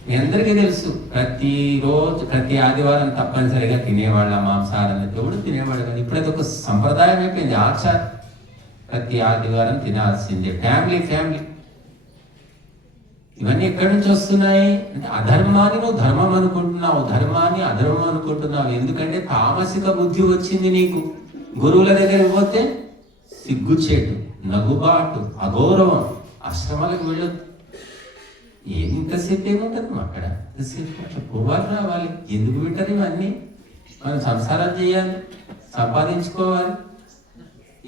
మీ అందరికీ తెలుసు, ప్రతిరోజు ప్రతి ఆదివారం తప్పనిసరిగా తినేవాళ్ళ మాంసాహారం, ఎవడు తినేవాడు కానీ ఇప్పుడు అది ఒక సంప్రదాయం అయిపోయింది, ఆచారం. ప్రతి ఆదివారం తినాల్సిందే, ఫ్యామిలీ. ఇవన్నీ ఎక్కడి నుంచి వస్తున్నాయి అంటే అధర్మాన్ని నువ్వు ధర్మం అనుకుంటున్నావు, ధర్మాన్ని అధర్మం అనుకుంటున్నావు. ఎందుకంటే తామసిక బుద్ధి వచ్చింది నీకు. గురువుల దగ్గరికి పోతే సిగ్గుచేటు, నగుబాటు, అగౌరవం. ఆశ్రమాలకు వెళ్ళొద్దు. ఇంతసేపు ఏముంటుంది అక్కడ? ఇంతసేపు అట్లా పోవాలి రావాలి. ఎందుకు వింటారు ఇవన్నీ? మనం సంసారం చేయాలి, సంపాదించుకోవాలి.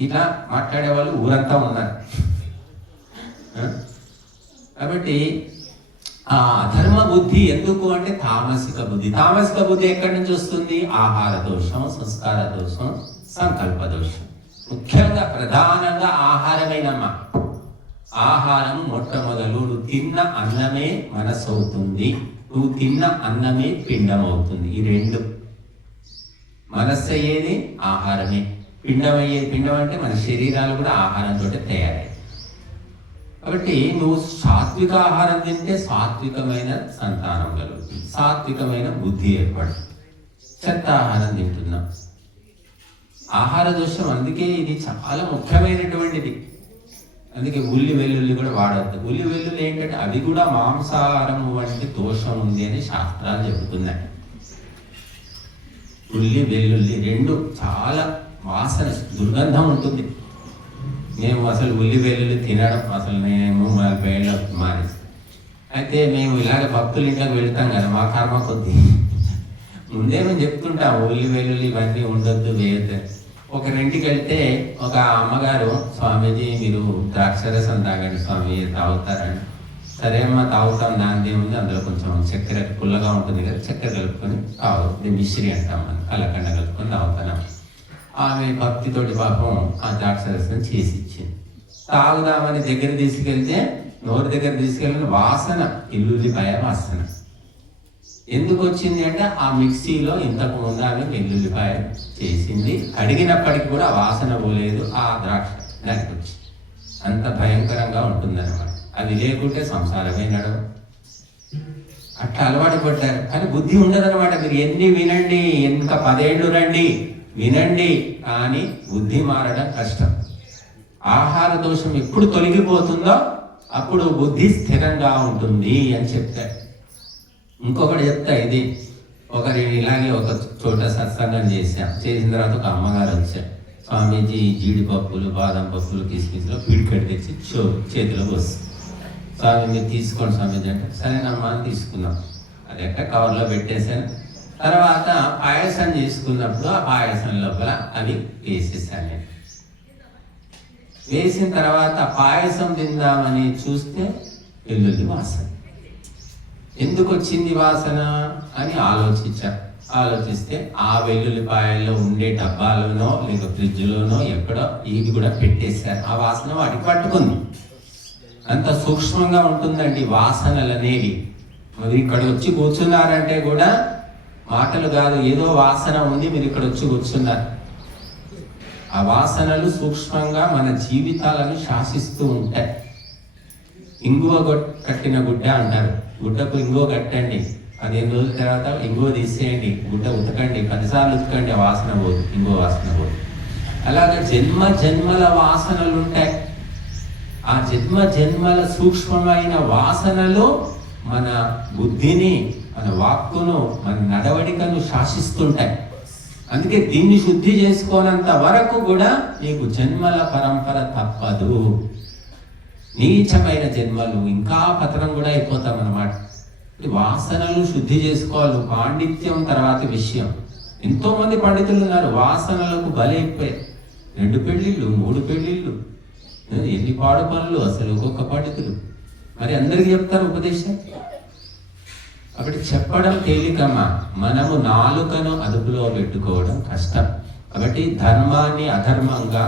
ఇలా మాట్లాడే వాళ్ళు ఊరంతా ఉన్నారు. కాబట్టి ఆ అధర్మ బుద్ధి ఎందుకు అంటే తామసిక బుద్ధి. తామసిక బుద్ధి ఎక్కడి నుంచి వస్తుంది? ఆహార దోషం, సంస్కార దోషం, సంకల్ప దోషం. ముఖ్యంగా ప్రధానంగా ఆహారమేనమ్మా. ఆహారం మొట్టమొదలు నువ్వు తిన్న అన్నమే మనసు అవుతుంది, నువ్వు తిన్న అన్నమే పిండం అవుతుంది. ఈ రెండు. మనస్సు అయ్యేది ఆహారమే, పిండం అయ్యేది. పిండం అంటే మన శరీరాలు కూడా ఆహారంతో తయారయ్యాయి. కాబట్టి నువ్వు సాత్విక ఆహారం తింటే సాత్వికమైన సంతానం కలుగుతుంది, సాత్వికమైన బుద్ధి ఏర్పడుతుంది. చెత్త ఆహారం తింటున్నాం, ఆహార దోషం. అందుకే ఇది చాలా ముఖ్యమైనటువంటిది. అందుకే ఉల్లి వెల్లుల్లి కూడా వాడద్దు. ఉల్లి వెల్లుల్లి ఏంటంటే అవి కూడా మాంసాహారం వంటి దోషం ఉంది అని శాస్త్రాలు చెబుతున్నాయి. ఉల్లి వెల్లుల్లి రెండు చాలా వాసన, దుర్గంధం ఉంటుంది. మేము అసలు ఉల్లి వెల్లుల్లి తినడం అసలు మేము 40 ఏళ్ళ మానేసి. అయితే మేము ఇలాగ భక్తులు ఇంట్లోకి వెళ్తాం కదా, మా కర్మ కొద్ది ముందే మేము చెప్తుంటాం ఉల్లి వెల్లుల్లి ఇవన్నీ ఉండొద్దు, వేయద్దు. ఒకరింటికి వెళ్తే ఒక అమ్మగారు, స్వామీజీ మీరు ద్రాక్షరసం తాగండి స్వామి, తాగుతారండి. సరే అమ్మ తాగుతాం, దాని ఏముంది, అందులో కొంచెం చక్కెర పుల్లగా ఉంటుంది కదా, చక్కెర కలుపుకొని తాగు, మిశ్రీ అంటాం మనం, కలకండ కలుపుకొని తాగుతాం. ఆమె భక్తితోటి పాపం ఆ ద్రాక్షరసం చేసి ఇచ్చింది. తాగుదామని దగ్గర తీసుకెళ్తే, నోరు దగ్గర తీసుకెళ్ళిన వాసన, ఎల్లుల్లిపాయ వాసన. ఎందుకు వచ్చింది అంటే ఆ మిక్సీలో ఇంతకు ముందు ఆమె వెల్లుల్లిపాయ చేసింది, కడిగినప్పటికీ కూడా వాసన పోలేదు, ఆ ద్రాక్ష దానికి వచ్చి. అంత భయంకరంగా ఉంటుందన్నమాట. అది లేకుంటే సంసారమే నడవ. అట్లా అలవాటు పడ్డారు. కానీ బుద్ధి ఉండదన్నమాట. మీరు ఎన్ని వినండి, ఇంకా 10 ఏళ్ళు రండి, వినండి, కానీ బుద్ధి మారడం కష్టం. ఆహార దోషం ఎప్పుడు తొలగిపోతుందో అప్పుడు బుద్ధి స్థిరంగా ఉంటుంది అని చెప్తారు. ఇంకొకటి చెప్తా, ఇది ఒకరి ఇలాగే ఒక చోట సత్సంగం చేసిన తర్వాత ఒక అమ్మగారు వచ్చారు. స్వామీజీ జీడిపప్పులు, బాదం పప్పులు, కిస్మిస్లో పిడికడి తెచ్చి చేతిలో వస్తుంది. స్వామి మీరు తీసుకోండి స్వామీజీ అంటే, సరేనమ్మా అని తీసుకున్నాం. అది ఎక్కడ కవర్లో పెట్టేశాను. తర్వాత పాయసం తీసుకున్నప్పుడు ఆ పాయసం లోపల అవి వేసేసాను నేను. వేసిన తర్వాత పాయసం తిందామని చూస్తే వెల్లుల్లి వాసన. ఎందుకు వచ్చింది వాసన అని ఆలోచిస్తే ఆ వెల్లుల్లిపాయల్లో ఉండే డబ్బాలోనో లేక ఫ్రిడ్జ్లోనో ఎక్కడో ఇది కూడా పెట్టేశారు. ఆ వాసన వాటికి పట్టుకుంది. అంత సూక్ష్మంగా ఉంటుందండి వాసనలు అనేవి. మరి ఇక్కడ వచ్చి కూర్చున్నారంటే కూడా మాటలు కాదు, ఏదో వాసన ఉంది, మీరు ఇక్కడ వచ్చి కూర్చున్నారు. ఆ వాసనలు సూక్ష్మంగా మన జీవితాలను శాసిస్తూ ఉంటాయి. ఇంగువ కట్టిన గుడ్డ అంటారు. గుడ్డకు ఇంగువ కట్టండి, 15 రోజుల తర్వాత ఇంగువ తీసేయండి, గుడ్డ ఉతకండి, 10 సార్లు ఉతకండి, ఆ వాసన పోదు, ఇంగువ వాసన పోదు. అలాగే జన్మల వాసనలు ఉంటాయి. ఆ జన్మల సూక్ష్మమైన వాసనలు మన బుద్ధిని, మన వాక్కును, మన నడవడికను శాసిస్తుంటాయి. అందుకే దీన్ని శుద్ధి చేసుకోనంత వరకు కూడా నీకు జన్మల పరంపర తప్పదు. నీచమైన జన్మలు, ఇంకా పతనం కూడా అయిపోతాం అన్నమాట. వాసనలు శుద్ధి చేసుకోవాలి. పాండిత్యం తర్వాత విషయం. ఎంతో మంది పండితులు ఉన్నారు, వాసనలకు బలైపోయారు. 2 పెళ్ళిళ్ళు, 3 పెళ్ళిళ్ళు, ఎన్ని పాడు పనులు అసలు ఒక్కొక్క పండితులు. మరి అందరికి చెప్తారు ఉపదేశం. కాబట్టి చెప్పడం తేలికమ్మా, మనము నాలుకను అదుపులో పెట్టుకోవడం కష్టం. కాబట్టి ధర్మాన్ని అధర్మంగా,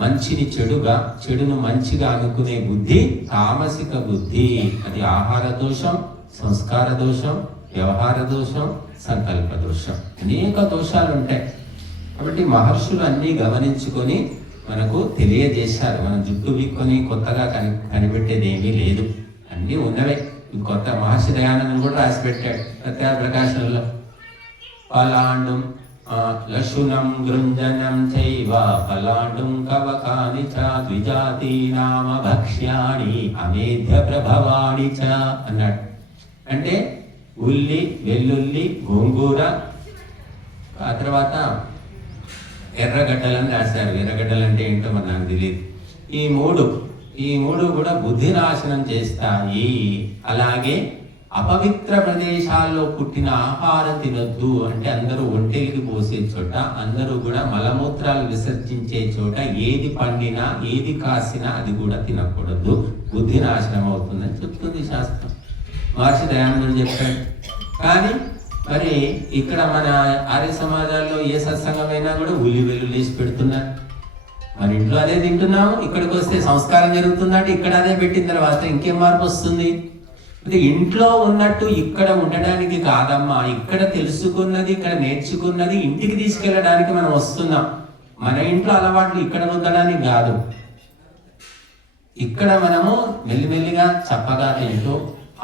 మంచిని చెడుగా, చెడును మంచిగా అనుకునే బుద్ధి తామసిక బుద్ధి. అది ఆహార దోషం, సంస్కార దోషం, వ్యవహార దోషం, సంకల్ప దోషం, అనేక దోషాలు ఉంటాయి. కాబట్టి మహర్షులు అన్నీ గమనించుకొని మనకు తెలియజేశారు. మనం జుట్టు విక్కొని కొత్తగా కనిపెట్టేది ఏమీ లేదు, అన్నీ ఉన్నవే. కొత్త మహర్షి దయానందం కూడా రాసి పెట్టాడు సత్యాగ్ర ప్రకాశంలో. పలాండం లశునం గృంజనం చైవ పలాండం కవకాని చ ద్విజాతి నామ భక్ష్యాణి అమేధ్య ప్రభవాణి చ అన్నాడు. అంటే ఉల్లి, వెల్లుల్లి, గోంగూర, ఆ తర్వాత ఎర్రగడ్డలని రాశారు. ఎర్రగడ్డలు అంటే ఏంటో మరి నాకు తెలియదు. ఈ మూడు కూడా బుద్ధి నాశనం చేస్తాయి. అలాగే అపవిత్ర ప్రదేశాల్లో పుట్టిన ఆహారం తినొద్దు అంటే అందరూ ఒంటెలికి పోసే చోట, అందరూ కూడా మలమూత్రాలు విసర్జించే చోట ఏది పండినా ఏది కాసినా అది కూడా తినకూడదు, బుద్ధి నాశనం అవుతుందని చెప్తుంది శాస్త్రం. మహర్షి దయానందుడు చెప్పాడు. కానీ మరి ఇక్కడ మన ఆర్య సమాజాల్లో ఏ సత్సంగమైనా కూడా ఉల్లి వెల్లుల్లి వేసి పెడుతున్నారు. మన ఇంట్లో అదే తింటున్నాము, ఇక్కడికి వస్తే సంస్కారం జరుగుతుందంటే ఇక్కడ అదే పెట్టిన తర్వాత ఇంకేం మార్పు వస్తుంది? అంటే ఇంట్లో ఉన్నట్టు ఇక్కడ ఉండడానికి కాదమ్మా, ఇక్కడ తెలుసుకున్నది, ఇక్కడ నేర్చుకున్నది ఇంటికి తీసుకెళ్ళడానికి మనం వస్తున్నాం. మన ఇంట్లో అలవాట్లు ఇక్కడ రుద్దడానికి కాదు. ఇక్కడ మనము మెల్లిమెల్లిగా చప్పగా తింటూ,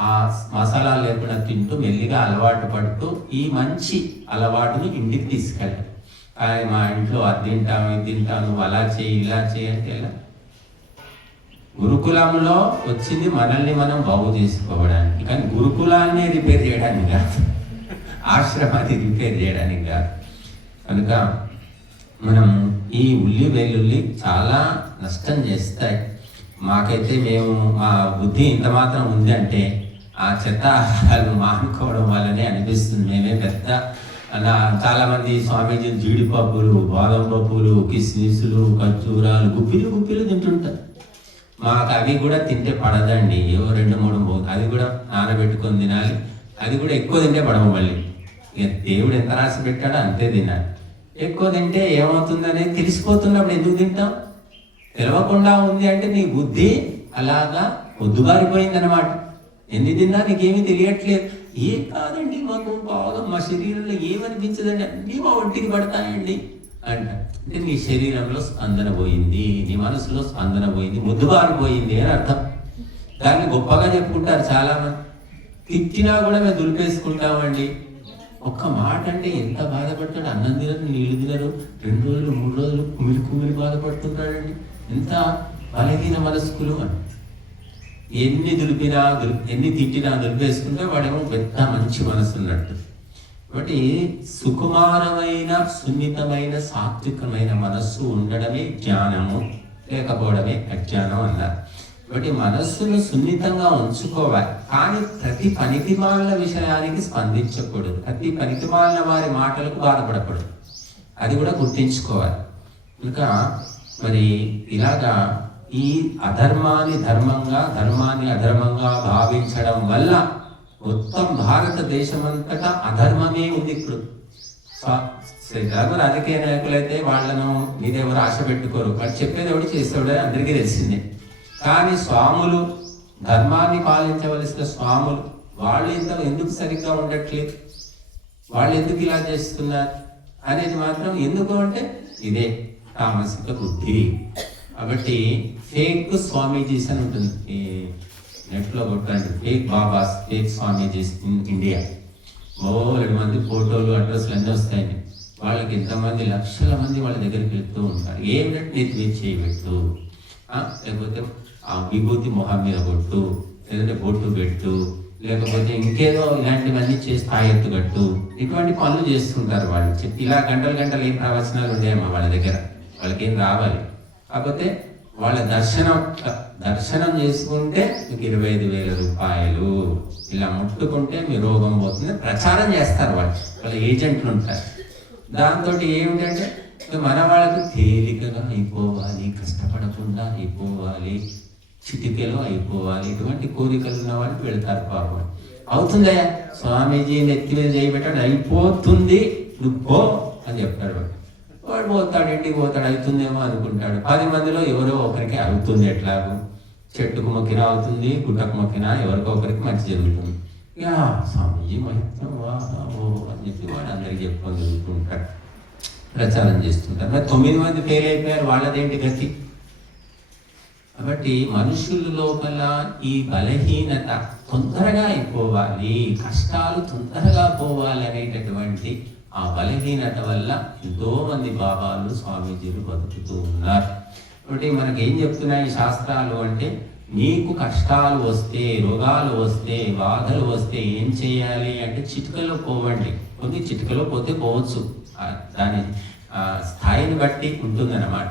ఆ మసాలాలు లేకుండా తింటూ, మెల్లిగా అలవాటు పడుతూ ఈ మంచి అలవాటుని ఇంటికి తీసుకెళ్ళాలి. కానీ మా ఇంట్లో అది తింటాను, ఇది తింటాను, అలా చేయి, ఇలా చేయి అంటే ఎలా? గురుకులంలో వచ్చింది మనల్ని మనం బాగు చేసుకోవడానికి, కానీ గురుకులాన్ని రిపేర్ చేయడానికి కాదు, ఆశ్రమాన్ని రిపేర్ చేయడానికి కాదు. కనుక మనం ఈ ఉల్లి వెల్లుల్లి చాలా నష్టం చేస్తాయి. మాకైతే మా బుద్ధి ఇంత మాత్రం ఉంది అంటే ఆ చెత్త ఆహారాలు మానుకోవడం వల్లనే అనిపిస్తుంది. మేమే పెద్ద చాలా మంది స్వామీజీ జీడిపప్పులు, బాదం పప్పులు, కిస్మిస్లు, ఖర్జూరాలు గుప్పిలు తింటుంటారు. మాకు అవి కూడా తింటే పడదండి. ఏవో 2-3 అది కూడా నానబెట్టుకొని తినాలి. అది కూడా ఎక్కువ తింటే పడవు. మళ్ళీ ఇక దేవుడు ఎంత రాసి పెట్టాడో అంతే తినాలి. ఎక్కువ తింటే ఏమవుతుందనేది తెలిసిపోతున్నప్పుడు ఎందుకు తింటాం? తెలవకుండా ఉంది అంటే నీ బుద్ధి అలాగా పొద్దుబారిపోయిందనమాట. ఎన్ని తిన్నా నీకేమీ తెలియట్లేదు. ఏం కాదండి, మాకు బాగా మా శరీరంలో ఏమనిపించదండి, అన్నీ మా ఒంటికి పడతాయండి అంటే నీ శరీరంలో స్పందన పోయింది, నీ మనసులో స్పందన పోయింది, ముద్దుబారిపోయింది అని అర్థం. దాన్ని గొప్పగా చెప్పుకుంటారు చాలామంది. తిట్టినా కూడా మేము దులిపేసుకుంటామండి. ఒక్క మాట అంటే ఎంత బాధపడతాడు. అన్నం తినరు, నీళ్లు తినరు, 2 రోజులు 3 రోజులు కుమిలి బాధపడుతుంటాడండి. ఎంత బలహీన మనస్కులు అని. ఎన్ని తిట్టినా దులిపేసుకుంటే వాడేమో పెద్ద మంచి మనసు ఉన్నట్టు. కాబట్టి సుకుమారమైన, సున్నితమైన, సాత్వికమైన మనస్సు ఉండడమే జ్ఞానము, లేకపోవడమే అజ్ఞానం అన్నారు. కాబట్టి మనస్సును సున్నితంగా ఉంచుకోవాలి, కానీ ప్రతి పనికిమాలిన విషయానికి స్పందించకూడదు, ప్రతి పనికిమాలిన వారి మాటలకు బాధపడకూడదు. అది కూడా గుర్తించుకోవాలి. ఇంకా మరి ఇలాగా ఈ అధర్మాన్ని ధర్మంగా, ధర్మాన్ని అధర్మంగా భావించడం వల్ల మొత్తం భారతదేశమంతటా అధర్మమే ఉంది. ఇప్పుడు రాజకీయ నాయకులైతే వాళ్ళను మీరెవరు ఆశ పెట్టుకోరు, వాళ్ళు చెప్పేది ఎవడు చేసేవాడు అందరికీ తెలిసిందే. కానీ స్వాములు, ధర్మాన్ని పాలించవలసిన స్వాములు, వాళ్ళు ఎందుకు సరిగ్గా ఉండట్లేదు, వాళ్ళు ఎందుకు ఇలా చేస్తున్నారు అనేది మాత్రం ఎందుకు అంటే ఇదే తామసిక బుద్ధి. కాబట్టి ఫేక్ స్వామీజీస్ అని ఉంటుంది, ఈ నెట్లో కొట్టండి, fake babas, fake swamijis in India. 2 మంది ఫోటోలు, అడ్రస్లు అన్నీ వస్తాయండి. వాళ్ళకి ఎంతమంది లక్షల మంది వాళ్ళ దగ్గరికి వెళ్తూ ఉంటారు. ఏమిటంటే నెత్తి చేయబెట్టు, లేకపోతే ఆ విభూతి మొహం మీద కొట్టు, లేదంటే బొట్టు పెట్టు, లేకపోతే ఇంకేదో ఇలాంటివన్నీ చేసి తాయెత్తు కట్టు, ఇటువంటి పనులు చేస్తుంటారు వాళ్ళు. చెప్పి ఇలా గంటలు ఏం ప్రవచనాలు ఉండేయమ్మా వాళ్ళ దగ్గర, వాళ్ళకి ఏం రావాలి. కాకపోతే వాళ్ళ దర్శనం చేసుకుంటే మీకు 25,000 రూపాయలు, ఇలా ముట్టుకుంటే మీ రోగం పోతుంది ప్రచారం చేస్తారు వాళ్ళ ఏజెంట్లు ఉంటారు. దాంతో ఏమిటంటే మన వాళ్ళకి తేలికగా అయిపోవాలి, కష్టపడకుండా అయిపోవాలి, చిటికెలో అయిపోవాలి, ఇటువంటి కోరికలు ఉన్న వాళ్ళకి వెళ్తారు. పాపం అవుతుందా స్వామీజీ నెత్తి మీద చేయబెట్టాడు, అయిపోతుంది నువ్వు పో అని చెప్తాడు. వాడు పోతాడు, ఇంటికి పోతాడు, అవుతుందేమో అనుకుంటాడు. 10 మందిలో ఎవరో ఒకరికి అవుతుంది. ఎట్లాగో చెట్టుకు మొక్కినా అవుతుంది, గుట్టకు మొక్కినా ఎవరికో ఒకరికి మంచి జరుగుతుంది. యా స్వామీజీ మహిత్యం ఓ అని చెప్పి వాడు అందరికి చెప్పుకొని జరుగుతుంటాడు, ప్రచారం చేస్తుంటారు. మరి 9 మంది ఫెయిల్ అయిపోయారు, వాళ్ళదేంటి గతి? కాబట్టి మనుషుల లోపల ఈ బలహీనత తొందరగా అయిపోవాలి, కష్టాలు తొందరగా పోవాలి అనేటటువంటి ఆ బలహీనత వల్ల ఎంతో మంది బాబాలు, స్వామీజీలు బతుకుతూ ఉన్నారు. కాబట్టి మనకి ఏం చెప్తున్నాయి శాస్త్రాలు అంటే, నీకు కష్టాలు వస్తే, రోగాలు వస్తే, బాధలు వస్తే ఏం చేయాలి అంటే చిటికలో పోవండి. కొన్ని చిటికలో పోతే పోవచ్చు, దాని స్థాయిని బట్టి ఉంటుందన్నమాట.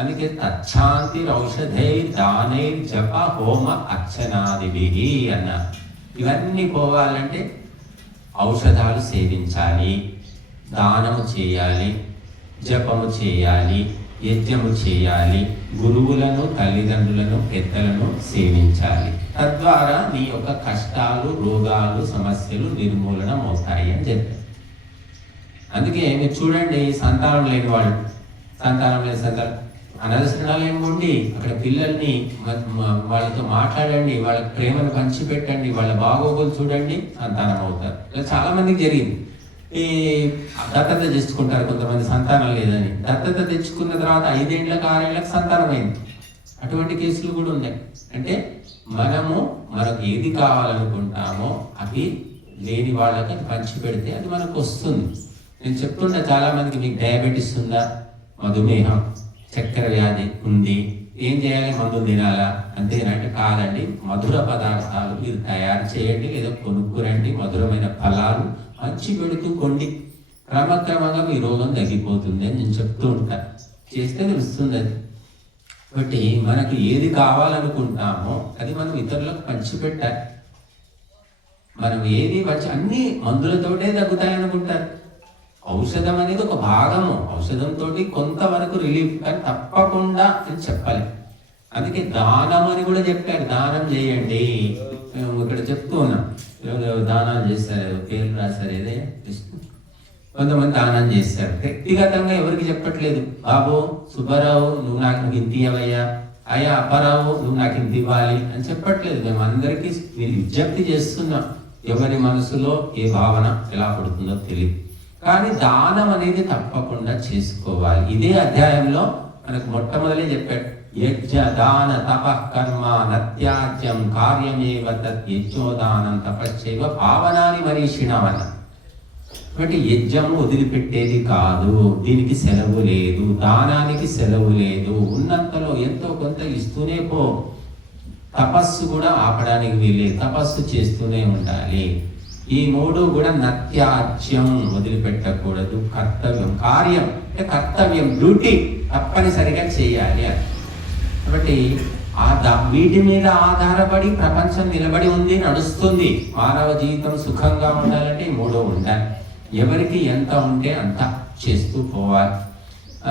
అందుకే తచ్చాంతి ఔషధైర్ దానైర్ జప హోమ అర్చనాదిభి అన్నారు. ఇవన్నీ పోవాలంటే ఔషధాలు సేవించాలి, దానము చేయాలి, జపము చేయాలి, యజ్ఞము చేయాలి, గురువులను, తల్లిదండ్రులను, పెద్దలను సేవించాలి. తద్వారా నీ యొక్క కష్టాలు, రోగాలు, సమస్యలు నిర్మూలనం అవుతాయి అని చెప్పారు. అందుకే మీరు చూడండి, సంతానం లేని వాళ్ళు, అనాథాశ్రమాలయం ఉండి అక్కడ పిల్లల్ని వాళ్ళతో మాట్లాడండి, వాళ్ళకి ప్రేమను పంచిపెట్టండి, వాళ్ళ బాగోగులు చూడండి, సంతానం అవుతారు. ఇలా చాలా మందికి జరిగింది. ఈ దత్తత తెచ్చుకుంటారు కొంతమంది, సంతానం లేదని. దత్తత తెచ్చుకున్న తర్వాత 5 ఏళ్ళకి 6 ఏళ్ళకి సంతానం అయింది. అటువంటి కేసులు కూడా ఉన్నాయి. అంటే మనకు ఏది కావాలనుకుంటామో అది లేని వాళ్ళకి అది పంచిపెడితే అది మనకు వస్తుంది. నేను చెప్తుంటా చాలా మందికి, మీకు డయాబెటీస్ ఉందా, మధుమేహం, చక్కెర వ్యాధి ఉంది, ఏం చేయాలి, మందులు తినాలా అంతేనంటే కాదండి, మధుర పదార్థాలు మీరు తయారు చేయండి, లేదా కొనుక్కురండి, మధురమైన ఫలాలు మంచి పెడుతూ కొండి, క్రమక్రమంగా మీ రోగం తగ్గిపోతుంది అని నేను చెప్తూ ఉంటాను. చేస్తే తెలుస్తుంది అది. కాబట్టి మనకు ఏది కావాలనుకుంటామో అది మనం ఇతరులకు పంచిపెట్టాలి. మనం ఏది అన్ని మందులతోటే తగ్గుతాయనుకుంటారు. ఔషధం అనేది ఒక భాగము, ఔషధంతో కొంతవరకు రిలీఫ్, కానీ తప్పకుండా అని చెప్పాలి. అందుకే దానం అని కూడా చెప్పారు, దానం చేయండి. ఇక్కడ చెప్తూ ఉన్నాం, దానాలు చేస్తారు, పేర్లు రాశారు, ఏదే కొంతమంది దానం చేస్తారు. వ్యక్తిగతంగా ఎవరికి చెప్పట్లేదు, బాబు సుబ్బారావు నువ్వు నాకు ఇంత ఇవ్వయ్యా, అయ్యా అప్పారావు నువ్వు నాకు ఇంత ఇవ్వాలి అని చెప్పట్లేదు. మేము అందరికీ విజ్ఞప్తి చేస్తున్నాం, ఎవరి మనసులో ఏ భావన ఎలా పడుతుందో తెలియదు. కానీ దానం అనేది తప్పకుండా చేసుకోవాలి. ఇదే అధ్యాయంలో మనకు మొట్టమొదలే చెప్పాడు, యజ్ఞ దాన తపః కర్మ నత్యాజ్యం కార్యమేవ తత్ యజ్ఞోదానం తపశ్చైవ పావనాని మనీషిణామన. కాబట్టి యజ్ఞము వదిలిపెట్టేది కాదు, దీనికి సెలవు లేదు, దానానికి సెలవు లేదు, ఉన్నంతలో ఎంతో కొంత ఇస్తూనే పో. తపస్సు కూడా ఆపడానికి వీలేదు, తపస్సు చేస్తూనే ఉండాలి. ఈ మూడు కూడా నత్యాజ్యం, వదిలిపెట్టకూడదు. కర్తవ్యం, కార్యం అంటే కర్తవ్యం, డ్యూటీ తప్పనిసరిగా చేయాలి అని. కాబట్టి వీటి మీద ఆధారపడి ప్రపంచం నిలబడి ఉంది, నడుస్తుంది. మానవ జీవితం సుఖంగా ఉండాలంటే ఈ మూడు ఉండాలి. ఎవరికి ఎంత ఉంటే అంత చేస్తూ పోవాలి.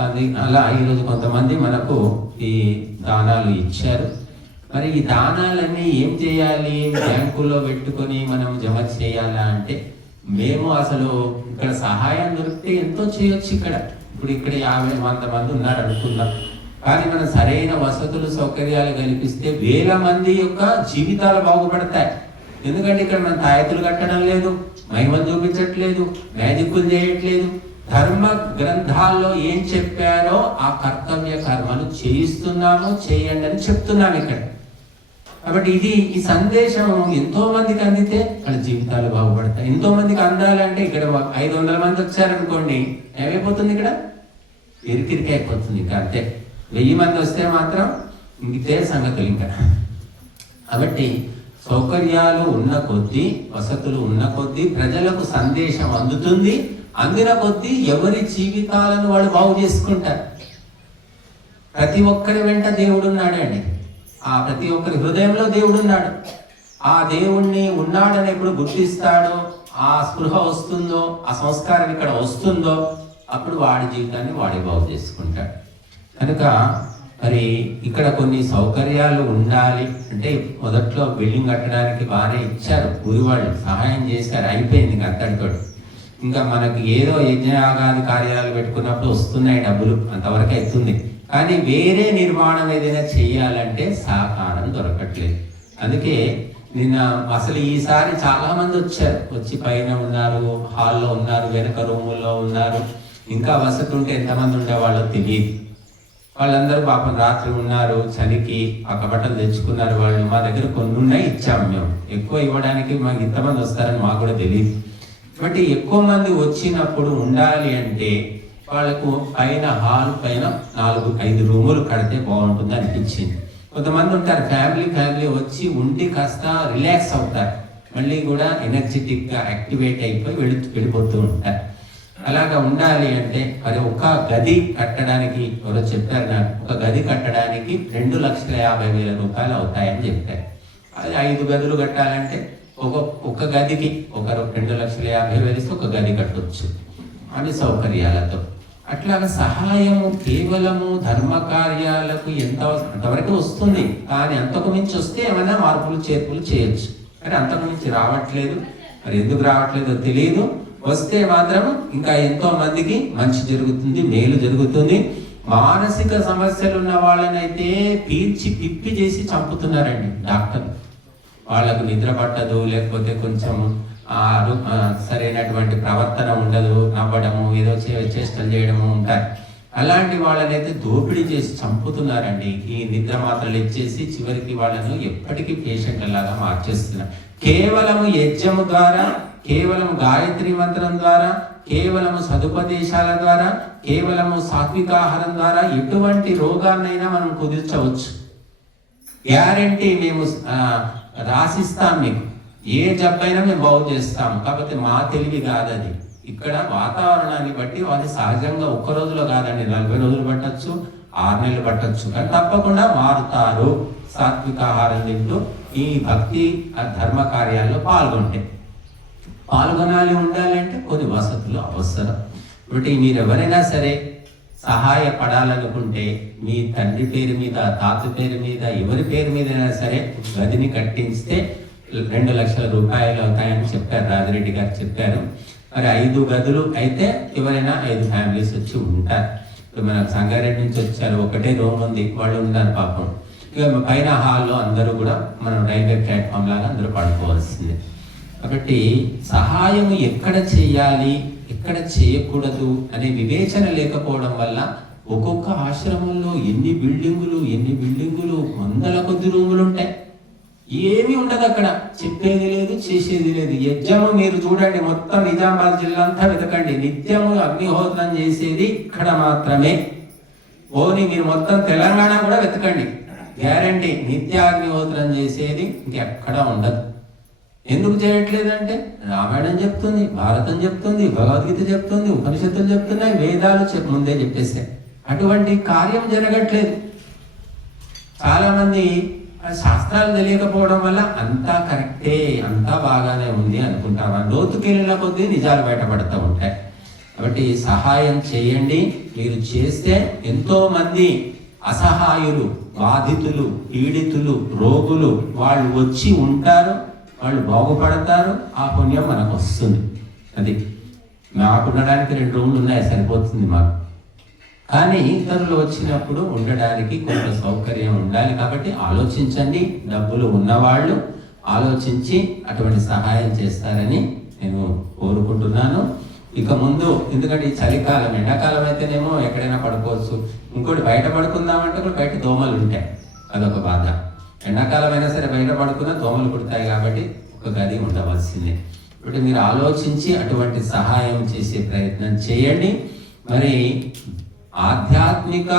అది అలా ఈరోజు కొంతమంది మనకు ఈ దానాలు ఇచ్చారు. మరి ఈ దానాలన్నీ ఏం చేయాలి? బ్యాంకుల్లో పెట్టుకొని మనం జమ చేయాలా అంటే, మేము అసలు ఇక్కడ సహాయం దొరికితే ఎంతో చేయొచ్చు. ఇప్పుడు 50-100 మంది ఉన్నారు అనుకుందాం. కానీ మనం సరైన వసతులు సౌకర్యాలు కల్పిస్తే వేల మంది యొక్క జీవితాలు బాగుపడతాయి. ఎందుకంటే ఇక్కడ మనం తాయెత్తులు కట్టడం లేదు, మహిమను చూపించట్లేదు, మ్యాజిక్లు చేయట్లేదు. ధర్మ గ్రంథాల్లో ఏం చెప్పారో ఆ కర్తవ్య కర్మలు చేయిస్తున్నాము, చేయండి అని చెప్తున్నాము ఇక్కడ. కాబట్టి ఈ సందేశం ఎంతో మందికి అందితే వాళ్ళ జీవితాలు బాగుపడతాయి. ఎంతో మందికి అందాలంటే ఇక్కడ 500 మంది వచ్చారనుకోండి, ఏమైపోతుంది? ఇక్కడ ఇరికిరికి అయిపోతుంది. ఇంకా అంతే. 1000 మంది వస్తే మాత్రం ఇంకితే సంగతులు ఇంకా. కాబట్టి సౌకర్యాలు ఉన్న కొద్దీ, వసతులు ఉన్న కొద్దీ ప్రజలకు సందేశం అందుతుంది. అందిన కొద్దీ ఎవరి జీవితాలను వాళ్ళు బాగు చేసుకుంటారు. ప్రతి ఒక్కరి వెంట దేవుడు ఉన్నాడండి. ఆ ప్రతి ఒక్కరి హృదయంలో దేవుడు ఉన్నాడు. ఆ దేవుణ్ణి ఉన్నాడని ఎప్పుడు గుర్తిస్తాడో, ఆ స్పృహ వస్తుందో, ఆ సంస్కారం ఇక్కడ వస్తుందో, అప్పుడు వాడి జీవితాన్ని వాడి బాగు చేసుకుంటాడు. కనుక మరి ఇక్కడ కొన్ని సౌకర్యాలు ఉండాలి అంటే, మొదట్లో బిల్డింగ్ కట్టడానికి బాగానే ఇచ్చారు, ఊరి వాళ్ళు సహాయం చేశారు, అయిపోయింది ఇంకా అక్కడితో. ఇంకా మనకి ఏదో యజ్ఞయాగాది కార్యాలు పెట్టుకున్నప్పుడు వస్తున్నాయి డబ్బులు, అంతవరకు అవుతుంది. కానీ వేరే నిర్మాణం ఏదైనా చేయాలంటే సహకారం దొరకట్లేదు. అందుకే నిన్న అసలు ఈసారి చాలా మంది వచ్చారు. వచ్చి పైన ఉన్నారు, హాల్లో ఉన్నారు, వెనక రూముల్లో ఉన్నారు. ఇంకా వసతి ఉంటే ఎంతమంది ఉండేవాళ్ళో తెలియదు. వాళ్ళందరూ పాపం రాత్రి ఉన్నారు, చలికి పక్క బట్టలు తెచ్చుకున్నారు. వాళ్ళు మా దగ్గర కొన్ని ఉన్నాయి, ఇచ్చాము మేము. ఎక్కువ ఇవ్వడానికి మాకు ఇంతమంది వస్తారని మాకు కూడా తెలియదు. బట్ ఎక్కువ మంది వచ్చినప్పుడు ఉండాలి అంటే వాళ్ళకు పైన హాల్ పైన 4-5 రూములు కడితే బాగుంటుంది అనిపించింది. కొంతమంది ఉంటారు ఫ్యామిలీ వచ్చి ఉండి కాస్త రిలాక్స్ అవుతారు, మళ్ళీ కూడా ఎనర్జెటిక్గా యాక్టివేట్ అయిపోయి వెళ్ళిపోతూ ఉంటారు. అలాగా ఉండాలి అంటే మరి ఒక గది కట్టడానికి ఎవరో చెప్పారు నాకు, ఒక గది కట్టడానికి 2,50,000 రూపాయలు అవుతాయని చెప్పారు. అది 5 గదులు కట్టాలంటే ఒక గదికి 2,50,000 ఇస్తే ఒక గది కట్టవచ్చు అని సౌకర్యాలతో. అట్లాగా సహాయము కేవలము ధర్మ కార్యాలకు అంతవరకు వస్తుంది. కానీ అంతకు మించి వస్తే ఏమైనా మార్పులు చేర్పులు చేయొచ్చు. కానీ అంతకు మించి రావట్లేదు. మరి ఎందుకు రావట్లేదో తెలియదు. వస్తే మాత్రం ఇంకా ఎంతో మందికి మంచి జరుగుతుంది, మేలు జరుగుతుంది. మానసిక సమస్యలు ఉన్న వాళ్ళనైతే పీల్చి పిప్పి చేసి చంపుతున్నారండి డాక్టర్. వాళ్ళకు నిద్ర పట్టదు, లేకపోతే కొంచెం సరైనటువంటి ప్రవర్తన ఉండదు, నవ్వడము, ఏదో చేష్టలు చేయడము ఉంటాయి. అలాంటి వాళ్ళనైతే దోపిడీ చేసి చంపుతున్నారండి. ఈ నిద్ర మాత్రలు ఇచ్చేసి చివరికి వాళ్ళను ఎప్పటికీ పేషెంట్లలాగా మార్చేస్తున్నారు. కేవలము యజ్ఞము ద్వారా, కేవలం గాయత్రి మంత్రం ద్వారా, కేవలము సదుపదేశాల ద్వారా, కేవలము సాత్వికాహారం ద్వారా ఎటువంటి రోగాన్నైనా మనం కుదిర్చవచ్చు. గ్యారంటీ మేము రాసిస్తాం, మీకు ఏ జబ్బైనా మేము బాగు చేస్తాము. కాకపోతే మా తెలివి కాదది. ఇక్కడ వాతావరణాన్ని బట్టి వాళ్ళు సహజంగా ఒక్క రోజులో కాదండి, 40 రోజులు పట్టచ్చు, 6 నెలలు పట్టచ్చు, కానీ తప్పకుండా మారుతారు సాత్వికాహారం తింటూ ఈ భక్తి ధర్మ కార్యాల్లో పాల్గొనాలి. ఉండాలంటే కొన్ని వసతులు అవసరం. కాబట్టి మీరు ఎవరైనా సరే సహాయపడాలనుకుంటే మీ తండ్రి పేరు మీద, తాత పేరు మీద, ఎవరి పేరు మీదైనా సరే గదిని కట్టించితే 2 లక్షల రూపాయలు అవుతాయని చెప్పారు, రాజిరెడ్డి గారు చెప్పారు. మరి 5 గదులు అయితే ఎవరైనా 5 ఫ్యామిలీస్ వచ్చి ఉంటారు. ఇప్పుడు మన సంగారెడ్డి నుంచి వచ్చారు, ఒకటే రూమ్ ఉంది, వాళ్ళు ఉన్నారు పాపం. ఇక పైన హాల్లో అందరూ కూడా మనం రైల్వే ప్లాట్ఫామ్ లాగా అందరూ పడుకోవాల్సిందే. కాబట్టి సహాయం ఎక్కడ చేయాలి, ఎక్కడ చేయకూడదు అనే వివేచన లేకపోవడం వల్ల ఒక్కొక్క ఆశ్రమంలో ఎన్ని బిల్డింగులు వందల కొద్ది రూములు ఉంటాయి. ఏమీ ఉండదు అక్కడ, చెప్పేది లేదు, చేసేది లేదు. యజ్ఞము మీరు చూడండి, మొత్తం నిజామాబాద్ జిల్లా అంతా వెతకండి, నిత్యము అగ్నిహోత్రం చేసేది ఇక్కడ మాత్రమే. ఓని మీరు మొత్తం తెలంగాణ కూడా వెతకండి, గ్యారంటీ నిత్యాగ్నిహోత్రం చేసేది ఇంకెక్కడ ఉండదు. ఎందుకు చేయట్లేదంటే రామాయణం చెప్తుంది, భారతం చెప్తుంది, భగవద్గీత చెప్తుంది, ఉపనిషత్తులు చెప్తున్నాయి, వేదాలు ముందే చెప్పేస్తాయి. అటువంటి కార్యం జరగట్లేదు. చాలా మంది శాస్త్రాలు తెలియకపోవడం వల్ల అంతా కరెక్టే, అంతా బాగానే ఉంది అనుకుంటారు. లోతుకెళ్ళిన కొద్దీ నిజాలు బయటపడుతూ ఉంటాయి. కాబట్టి సహాయం చేయండి. మీరు చేస్తే ఎంతో మంది అసహాయులు, బాధితులు, పీడితులు, రోగులు వాళ్ళు వచ్చి ఉంటారు, వాళ్ళు బాగుపడతారు, ఆ పుణ్యం మనకు వస్తుంది. అది మాకు ఉండడానికి 2 రూములు ఉన్నాయి, సరిపోతుంది మాకు. కానీ ఇతరులు వచ్చినప్పుడు ఉండడానికి కొంత సౌకర్యం ఉండాలి. కాబట్టి ఆలోచించండి, డబ్బులు ఉన్నవాళ్ళు ఆలోచించి అటువంటి సహాయం చేస్తారని నేను కోరుకుంటున్నాను. ఇక ముందు, ఎందుకంటే ఈ చలికాలం, ఎండాకాలం అయితేనేమో ఎక్కడైనా పడుకోవచ్చు. ఇంకోటి బయట పడుకుందామంటే కూడా బయట దోమలు ఉంటాయి, అదొక బాధ. ఎండాకాలం అయినా సరే బయట పడుకున్నా దోమలు కుడతాయి, కాబట్టి ఒక గది ఉండవలసిందే. కాబట్టి మీరు ఆలోచించి అటువంటి సహాయం చేసే ప్రయత్నం చేయండి. మరి ఆధ్యాత్మిక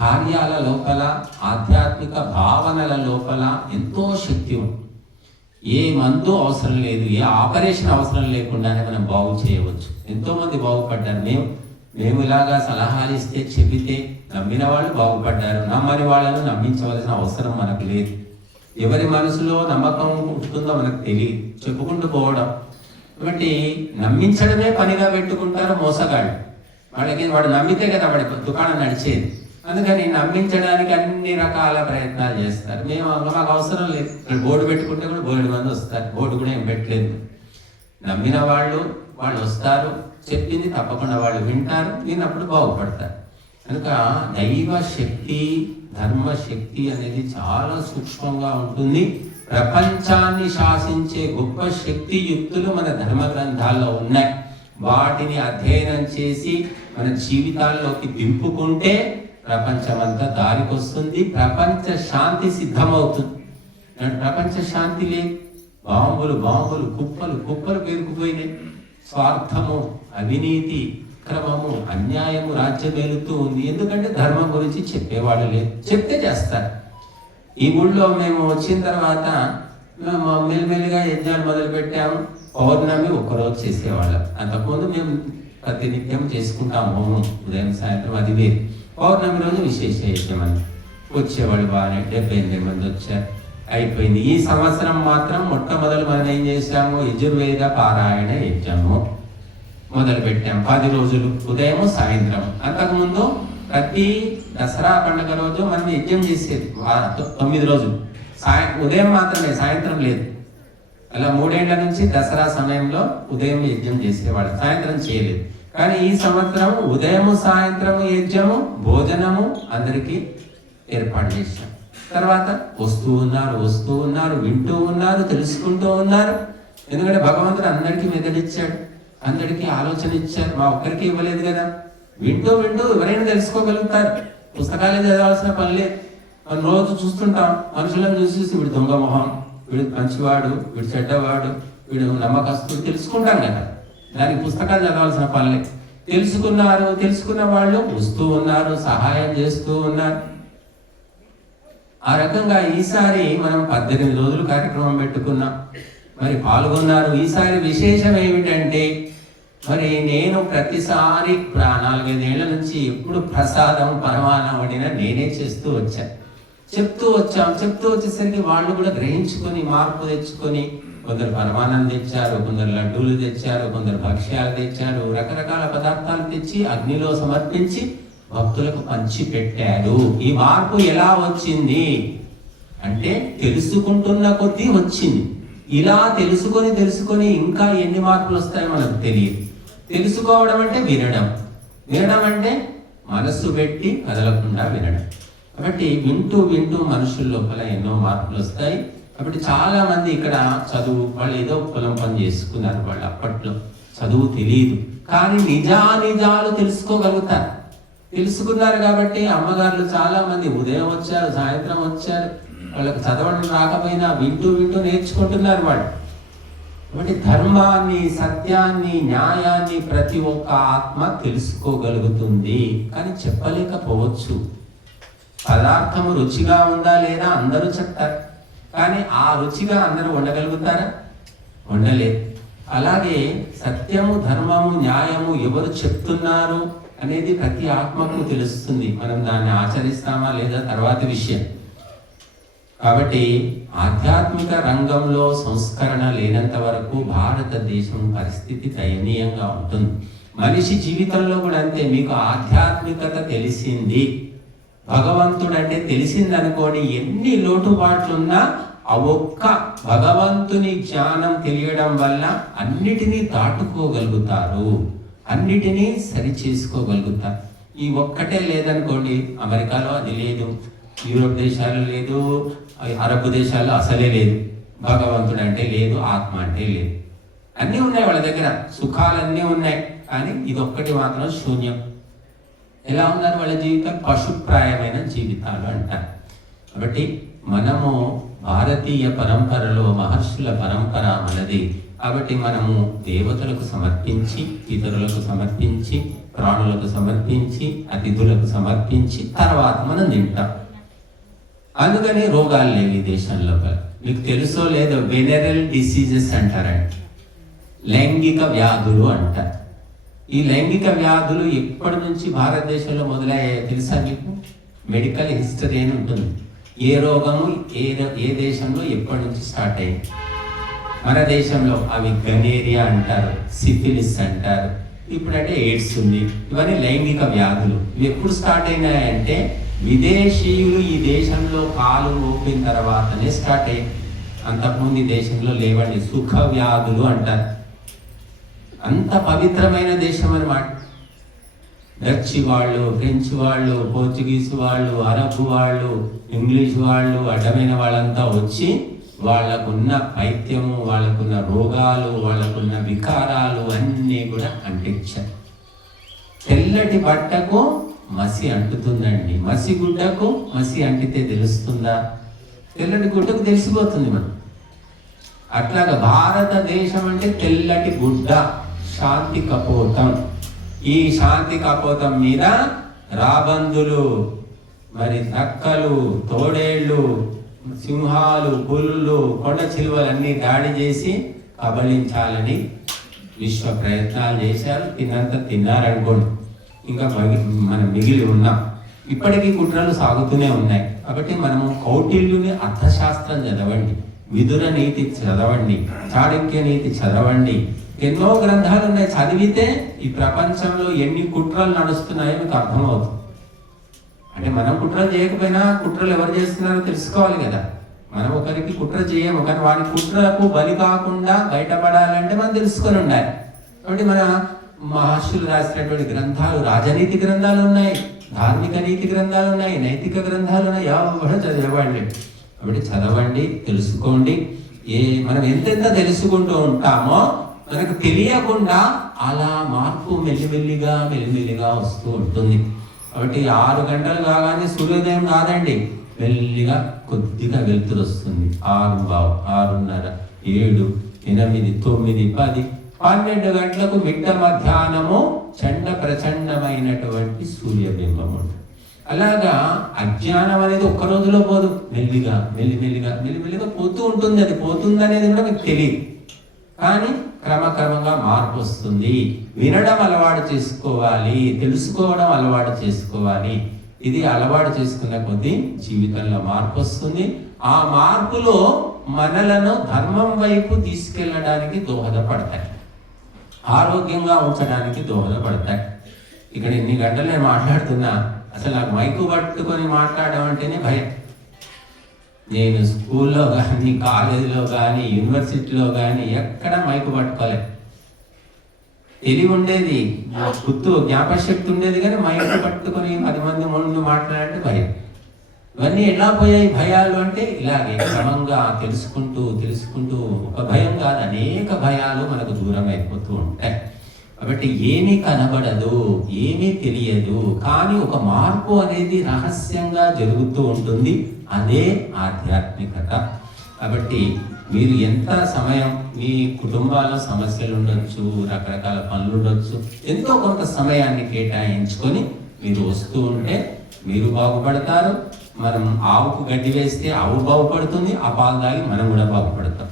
కార్యాల లోపల, ఆధ్యాత్మిక భావనల లోపల ఎంతో శక్తి ఉంది. ఏ మందు అవసరం లేదు, ఏ ఆపరేషన్ అవసరం లేకుండానే మనం బాగు చేయవచ్చు. ఎంతోమంది బాగుపడ్డారు. మేము ఇలాగా సలహాలు ఇస్తే, చెబితే నమ్మిన వాళ్ళు బాగుపడ్డారు. నమ్మని వాళ్ళను నమ్మించవలసిన అవసరం మనకు లేదు. ఎవరి మనసులో నమ్మకం ఉంటుందో మనకు తెలియదు, చెప్పుకుంటూ పోవడం. కాబట్టి నమ్మించడమే పనిగా పెట్టుకుంటారు మోసగాళ్ళు. వాడు నమ్మితే కదా వాడి దుకాణం నడిచేది. అందుకని నమ్మించడానికి అన్ని రకాల ప్రయత్నాలు చేస్తారు. మాకు అవసరం లేదు, ఇక్కడ బోర్డు పెట్టుకుంటే కూడా 2 మంది వస్తారు, బోర్డు కూడా ఏం పెట్టలేదు. నమ్మిన వాళ్ళు వస్తారు, చెప్పింది తప్పకుండా వాళ్ళు వింటారు, విన్నప్పుడు బాగుపడతారు. కనుక దైవ శక్తి, ధర్మశక్తి అనేది చాలా సూక్ష్మంగా ఉంటుంది. ప్రపంచాన్ని శాసించే గొప్ప శక్తియుక్తులు మన ధర్మ గ్రంథాల్లో ఉన్నాయి. వాటిని అధ్యయనం చేసి మన జీవితాల్లోకి దింపుకుంటే ప్రపంచమంతా దారికొస్తుంది, ప్రపంచ శాంతి సిద్ధమవుతుంది. ప్రపంచ శాంతి లేదు, బాంబులు కుప్పలు పేరుకుపోయినాయి. స్వార్థము, అవినీతి, క్రమము, అన్యాయము రాజ్యమేలుతూ ఉంది. ఎందుకంటే ధర్మం గురించి చెప్పేవాడు లేదు, చెప్తే చేస్తారు. ఈ ఊళ్ళో మేము వచ్చిన తర్వాత మెల్లిమెల్లిగా యజ్ఞాలు మొదలు పెట్టాము. పౌర్ణమి ఒక్కరోజు చేసేవాళ్ళం. అంతకుముందు మేము ప్రతినిత్యం చేసుకుంటాం హోమం, ఉదయం సాయంత్రం, అది వేరు. పౌర్ణమి రోజు విశేష యజ్ఞం అని వచ్చేవాళ్ళు బాగానే 78 మంది వచ్చారు, అయిపోయింది. ఈ సంవత్సరం మాత్రం మొట్టమొదలు మనం ఏం చేశాము, యజుర్వేద పారాయణ యజ్ఞము మొదలు పెట్టాం. 10 రోజులు ఉదయం సాయంత్రం. అంతకుముందు ప్రతి దసరా పండుగ రోజు మనం యజ్ఞం చేసేది 9 రోజులు. ఉదయం మాత్రమే, సాయంత్రం లేదు. అలా 3 ఏళ్ల నుంచి దసరా సమయంలో ఉదయం యజ్ఞం చేసేవాడు, సాయంత్రం చేయలేదు. కానీ ఈ సంవత్సరం ఉదయం సాయంత్రం యజ్ఞము, భోజనము అందరికీ ఏర్పాటు చేశాం. తర్వాత వస్తూ ఉన్నారు, వింటూ ఉన్నారు, తెలుసుకుంటూ ఉన్నారు. ఎందుకంటే భగవంతుడు అందరికీ మెదడిచ్చాడు, అందరికీ ఆలోచన ఇచ్చారు, మా ఒక్కరికి ఇవ్వలేదు కదా. వింటూ ఎవరైనా తెలుసుకోగలుగుతారు. పుస్తకాలే చదవాల్సిన పని లేదు. మనం రోజు చూస్తుంటాం, మనుషులను చూసి వీడు దొంగ మొహం, వీడు మంచివాడు, వీడు చెడ్డవాడు, వీడు నమ్మకస్తుడు తెలుసుకుంటాం కదా. దానికి పుస్తకాలు చదవాల్సిన పనులే. తెలుసుకున్న వాళ్ళు వస్తూ ఉన్నారు, సహాయం చేస్తూ ఉన్నారు. ఆ రకంగా ఈసారి మనం 18 రోజులు కార్యక్రమం పెట్టుకున్నాం. మరి పాల్గొన్నారు. ఈసారి విశేషం ఏమిటంటే, మరి నేను ప్రతిసారి 4-5 ఏళ్ల నుంచి ఎప్పుడు ప్రసాదం పరమాన్నం వండినా నేనే చేస్తూ వచ్చేసరికి వాళ్ళు కూడా గ్రహించుకొని, మార్పు తెచ్చుకొని, కొందరు పరమాన్నం తెచ్చారు, కొందరు లడ్డూలు తెచ్చారు, కొందరు భక్ష్యాలు తెచ్చారు, రకరకాల పదార్థాలు తెచ్చి అగ్నిలో సమర్పించి భక్తులకు పంచి పెట్టారు. ఈ మార్పు ఎలా వచ్చింది అంటే తెలుసుకుంటున్న కొద్దీ వచ్చింది. ఇలా తెలుసుకొని ఇంకా ఎన్ని మార్పులు వస్తాయో మనకు తెలియదు. తెలుసుకోవడం అంటే వినడం అంటే మనస్సు పెట్టి కదలకుండా వినడం. కాబట్టి వింటూ మనుషుల లోపల ఎన్నో మార్పులు వస్తాయి. కాబట్టి చాలా మంది ఇక్కడ చదువు, వాళ్ళు ఏదో పొలం పని చేసుకున్నారు, వాళ్ళు అప్పట్లో చదువు తెలియదు, కానీ నిజాలు తెలుసుకోగలుగుతారు. తెలుసుకున్నారు కాబట్టి అమ్మగారులు చాలా మంది ఉదయం వచ్చారు, సాయంత్రం వచ్చారు, వాళ్ళకి చదవడం రాకపోయినా వింటూ వింటూ నేర్చుకుంటున్నారు వాళ్ళు. కాబట్టి ధర్మాన్ని, సత్యాన్ని, న్యాయాన్ని ప్రతి ఒక్క ఆత్మ తెలుసుకోగలుగుతుంది, కానీ చెప్పలేకపోవచ్చు. పదార్థము రుచిగా ఉందా లేదా అందరూ చెప్తారు, కానీ ఆ రుచిగా అందరూ ఉండగలుగుతారా? ఉండలేదు. అలాగే సత్యము, ధర్మము, న్యాయము ఎవరు చెప్తున్నారు అనేది ప్రతి ఆత్మకు తెలుస్తుంది. మనం దాన్ని ఆచరిస్తామా లేదా తర్వాత విషయం. కాబట్టి ఆధ్యాత్మిక రంగంలో సంస్కరణ లేనంత వరకు భారతదేశం పరిస్థితి దయనీయంగా ఉంటుంది. మనిషి జీవితంలో కూడా అంతే. మీకు ఆధ్యాత్మికత తెలిసింది, భగవంతుడు అంటే తెలిసింది అనుకోని, ఎన్ని లోటుపాట్లున్నా ఆ ఒక్క భగవంతుని జ్ఞానం తెలియడం వల్ల అన్నిటినీ దాటుకోగలుగుతారు, అన్నిటినీ సరి చేసుకోగలుగుతారు. ఈ ఒక్కటే లేదనుకోండి, అమెరికాలో అది లేదు, యూరోప్ దేశాలు లేదు, అరబ్ దేశాల్లో అసలే లేదు. భగవంతుడు అంటే లేదు, ఆత్మ అంటే లేదు. అన్నీ ఉన్నాయి వాళ్ళ దగ్గర, సుఖాలన్నీ ఉన్నాయి, కానీ ఇదొక్కటి మాత్రం శూన్యం. ఎలా ఉన్నారు వాళ్ళ జీవితం? పశుప్రాయమైన జీవితాలు అంటారు. కాబట్టి మనము భారతీయ పరంపరలో మహర్షుల పరంపర మనది. కాబట్టి మనము దేవతలకు సమర్పించి, ఇతరులకు సమర్పించి, ప్రాణులకు సమర్పించి, అతిథులకు సమర్పించి తర్వాత మనం తింటాం. అందుకని రోగాలు లేవు ఈ దేశంలో. మీకు తెలుసో లేదో, వెనరల్ డిసీజెస్ అంటారండి, లైంగిక వ్యాధులు అంటారు. ఈ లైంగిక వ్యాధులు ఎప్పటి నుంచి భారతదేశంలో మొదలయ్యాయో తెలుసా మీకు? మెడికల్ హిస్టరీ అని ఉంటుంది. ఏ రోగము ఏ దేశంలో ఎప్పటి నుంచి స్టార్ట్ అయింది. మన దేశంలో అవి గనేరియా అంటారు, సిఫిలిస్ అంటారు, ఇప్పుడంటే ఎయిడ్స్ ఉంది. ఇవన్నీ లైంగిక వ్యాధులు. ఇవి ఎప్పుడు స్టార్ట్ అయినాయంటే విదేశీయులు ఈ దేశంలో కాలు మోపిన తర్వాతనే స్టార్ట్ అయ్యాయి. అంతకుముందు ఈ దేశంలో లేవండి. సుఖ వ్యాధులు అంటారు. అంత పవిత్రమైన దేశం అన్నమాట. డచ్ వాళ్ళు, ఫ్రెంచ్ వాళ్ళు, పోర్చుగీస్ వాళ్ళు, అరబ్ వాళ్ళు, ఇంగ్లీష్ వాళ్ళు, అడ్డమైన వాళ్ళంతా వచ్చి వాళ్ళకున్న పైత్యము, వాళ్ళకున్న రోగాలు, వాళ్ళకున్న వికారాలు అన్నీ కూడా అంటించారు. తెల్లటి బట్టకు మసి అంటుతుందండి, మసి గుడ్డకు మసి అంటితే తెలుస్తుందా? తెల్లటి గుడ్డకు తెలిసిపోతుంది మనం. అట్లాగా భారతదేశం అంటే తెల్లటి గుడ్డ, శాంతి కపోతం. ఈ శాంతి కపోతం మీద రాబందులు, మరి నక్కలు, తోడేళ్ళు, సింహాలు, పులులు, కొండ చిలువలన్నీ దాడి చేసి కబళించాలని విశ్వ ప్రయత్నాలు చేశారు. తిన్నంత తిన్నారనుకోండి, ఇంకా మనం మిగిలి ఉన్నాం. ఇప్పటికీ కుట్రలు సాగుతూనే ఉన్నాయి. కాబట్టి మనము కౌటిల్యుని అర్థశాస్త్రం చదవండి, విదుర నీతి చదవండి, చాణక్య నీతి చదవండి. ఎన్నో గ్రంథాలు ఉన్నాయి. చదివితే ఈ ప్రపంచంలో ఎన్ని కుట్రలు నడుస్తున్నాయో మీకు అర్థమవుతుంది. అంటే మనం కుట్రలు చేయకపోయినా కుట్రలు ఎవరు చేస్తున్నారో తెలుసుకోవాలి కదా. మనం ఒకరికి కుట్ర చేయము, కానీ వాడి కుట్రకు బలి కాకుండా బయటపడాలంటే మనం తెలుసుకొని ఉండాలి. కాబట్టి మన మహర్షులు రాసినటువంటి గ్రంథాలు, రాజనీతి గ్రంథాలు ఉన్నాయి, ధార్మిక నీతి గ్రంథాలు ఉన్నాయి, నైతిక గ్రంథాలు ఉన్నాయి. ఎవరు చదవండి. కాబట్టి చదవండి, తెలుసుకోండి. మనం ఎంతెంత తెలుసుకుంటూ ఉంటామో మనకు తెలియకుండా అలా మార్పు మెల్లిమెల్లిగా వస్తూ ఉంటుంది. కాబట్టి 6 గంటలు కాగానే సూర్యోదయం కాదండి, మెల్లిగా కొద్దిగా వెలుతురు వస్తుంది. 6:15, 6:30, 7, 8, 9, 10, 12 గంటలకు మిట్ట మధ్యాహ్నము ప్రచండమైనటువంటి సూర్యబింబం ఉంటుంది. అలాగా అజ్ఞానం అనేది ఒక్క రోజులో పోదు, మెల్లిమెల్లిగా పోతూ ఉంటుంది. అది పోతుందనేది కూడా మీకు తెలియదు, కానీ క్రమక్రమంగా మార్పు వస్తుంది. వినడం అలవాటు చేసుకోవాలి, తెలుసుకోవడం అలవాటు చేసుకోవాలి. ఇది అలవాటు చేసుకున్న కొద్దీ జీవితంలో మార్పు వస్తుంది. ఆ మార్పులో మనలను ధర్మం వైపు తీసుకెళ్ళడానికి దోహదపడతాయి, ఆరోగ్యంగా ఉంచడానికి దోహదపడతాయి. ఇక్కడ ఎన్ని గంటలు నేను మాట్లాడుతున్నా, అసలు నాకు మైకు పట్టుకొని మాట్లాడడం అంటేనే భయం. నేను స్కూల్లో కానీ, కాలేజీలో కానీ, యూనివర్సిటీలో కానీ ఎక్కడ మైకు పట్టుకోలేదు. తెలివి ఉండేది, జ్ఞాపశక్తి ఉండేది, కానీ మైకు పట్టుకొని 10 మంది ముందు మాట్లాడంటే భయం. ఇవన్నీ ఎలా పోయాయి భయాలు అంటే ఇలాగే క్రమంగా తెలుసుకుంటూ ఒక భయం కాదు, అనేక భయాలు మనకు దూరం అయిపోతూ ఉంటాయి. కాబట్టి ఏమీ కనబడదు, ఏమీ తెలియదు, కానీ ఒక మార్పు అనేది రహస్యంగా జరుగుతూ ఉంటుంది. అదే ఆధ్యాత్మికత. కాబట్టి మీరు ఎంత సమయం, మీ కుటుంబాల్లో సమస్యలు ఉండొచ్చు, రకరకాల పనులు ఉండొచ్చు, ఎంతో కొంత సమయాన్ని కేటాయించుకొని మీరు వస్తూ ఉంటే మీరు బాగుపడతారు. మనం ఆవుకు గడ్డి వేస్తే ఆవు బాగుపడుతుంది, ఆ పాలు తాగి మనం కూడా బాగుపడతాం.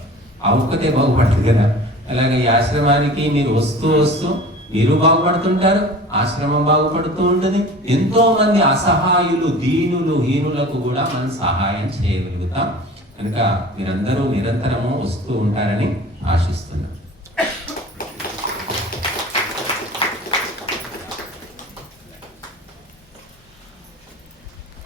ఆవుకతే బాగుపడదు కదా. అలాగే ఈ ఆశ్రమానికి మీరు వస్తూ వస్తూ మీరు బాగుపడుతుంటారు, ఆశ్రమం బాగుపడుతూ ఉంటుంది. ఎంతో మంది అసహాయులు, దీనులు, హీనులకు కూడా మనం సహాయం చేయగలుగుతాం. కనుక మీరందరూ నిరంతరము వస్తూ ఉంటారని ఆశిస్తున్నాం.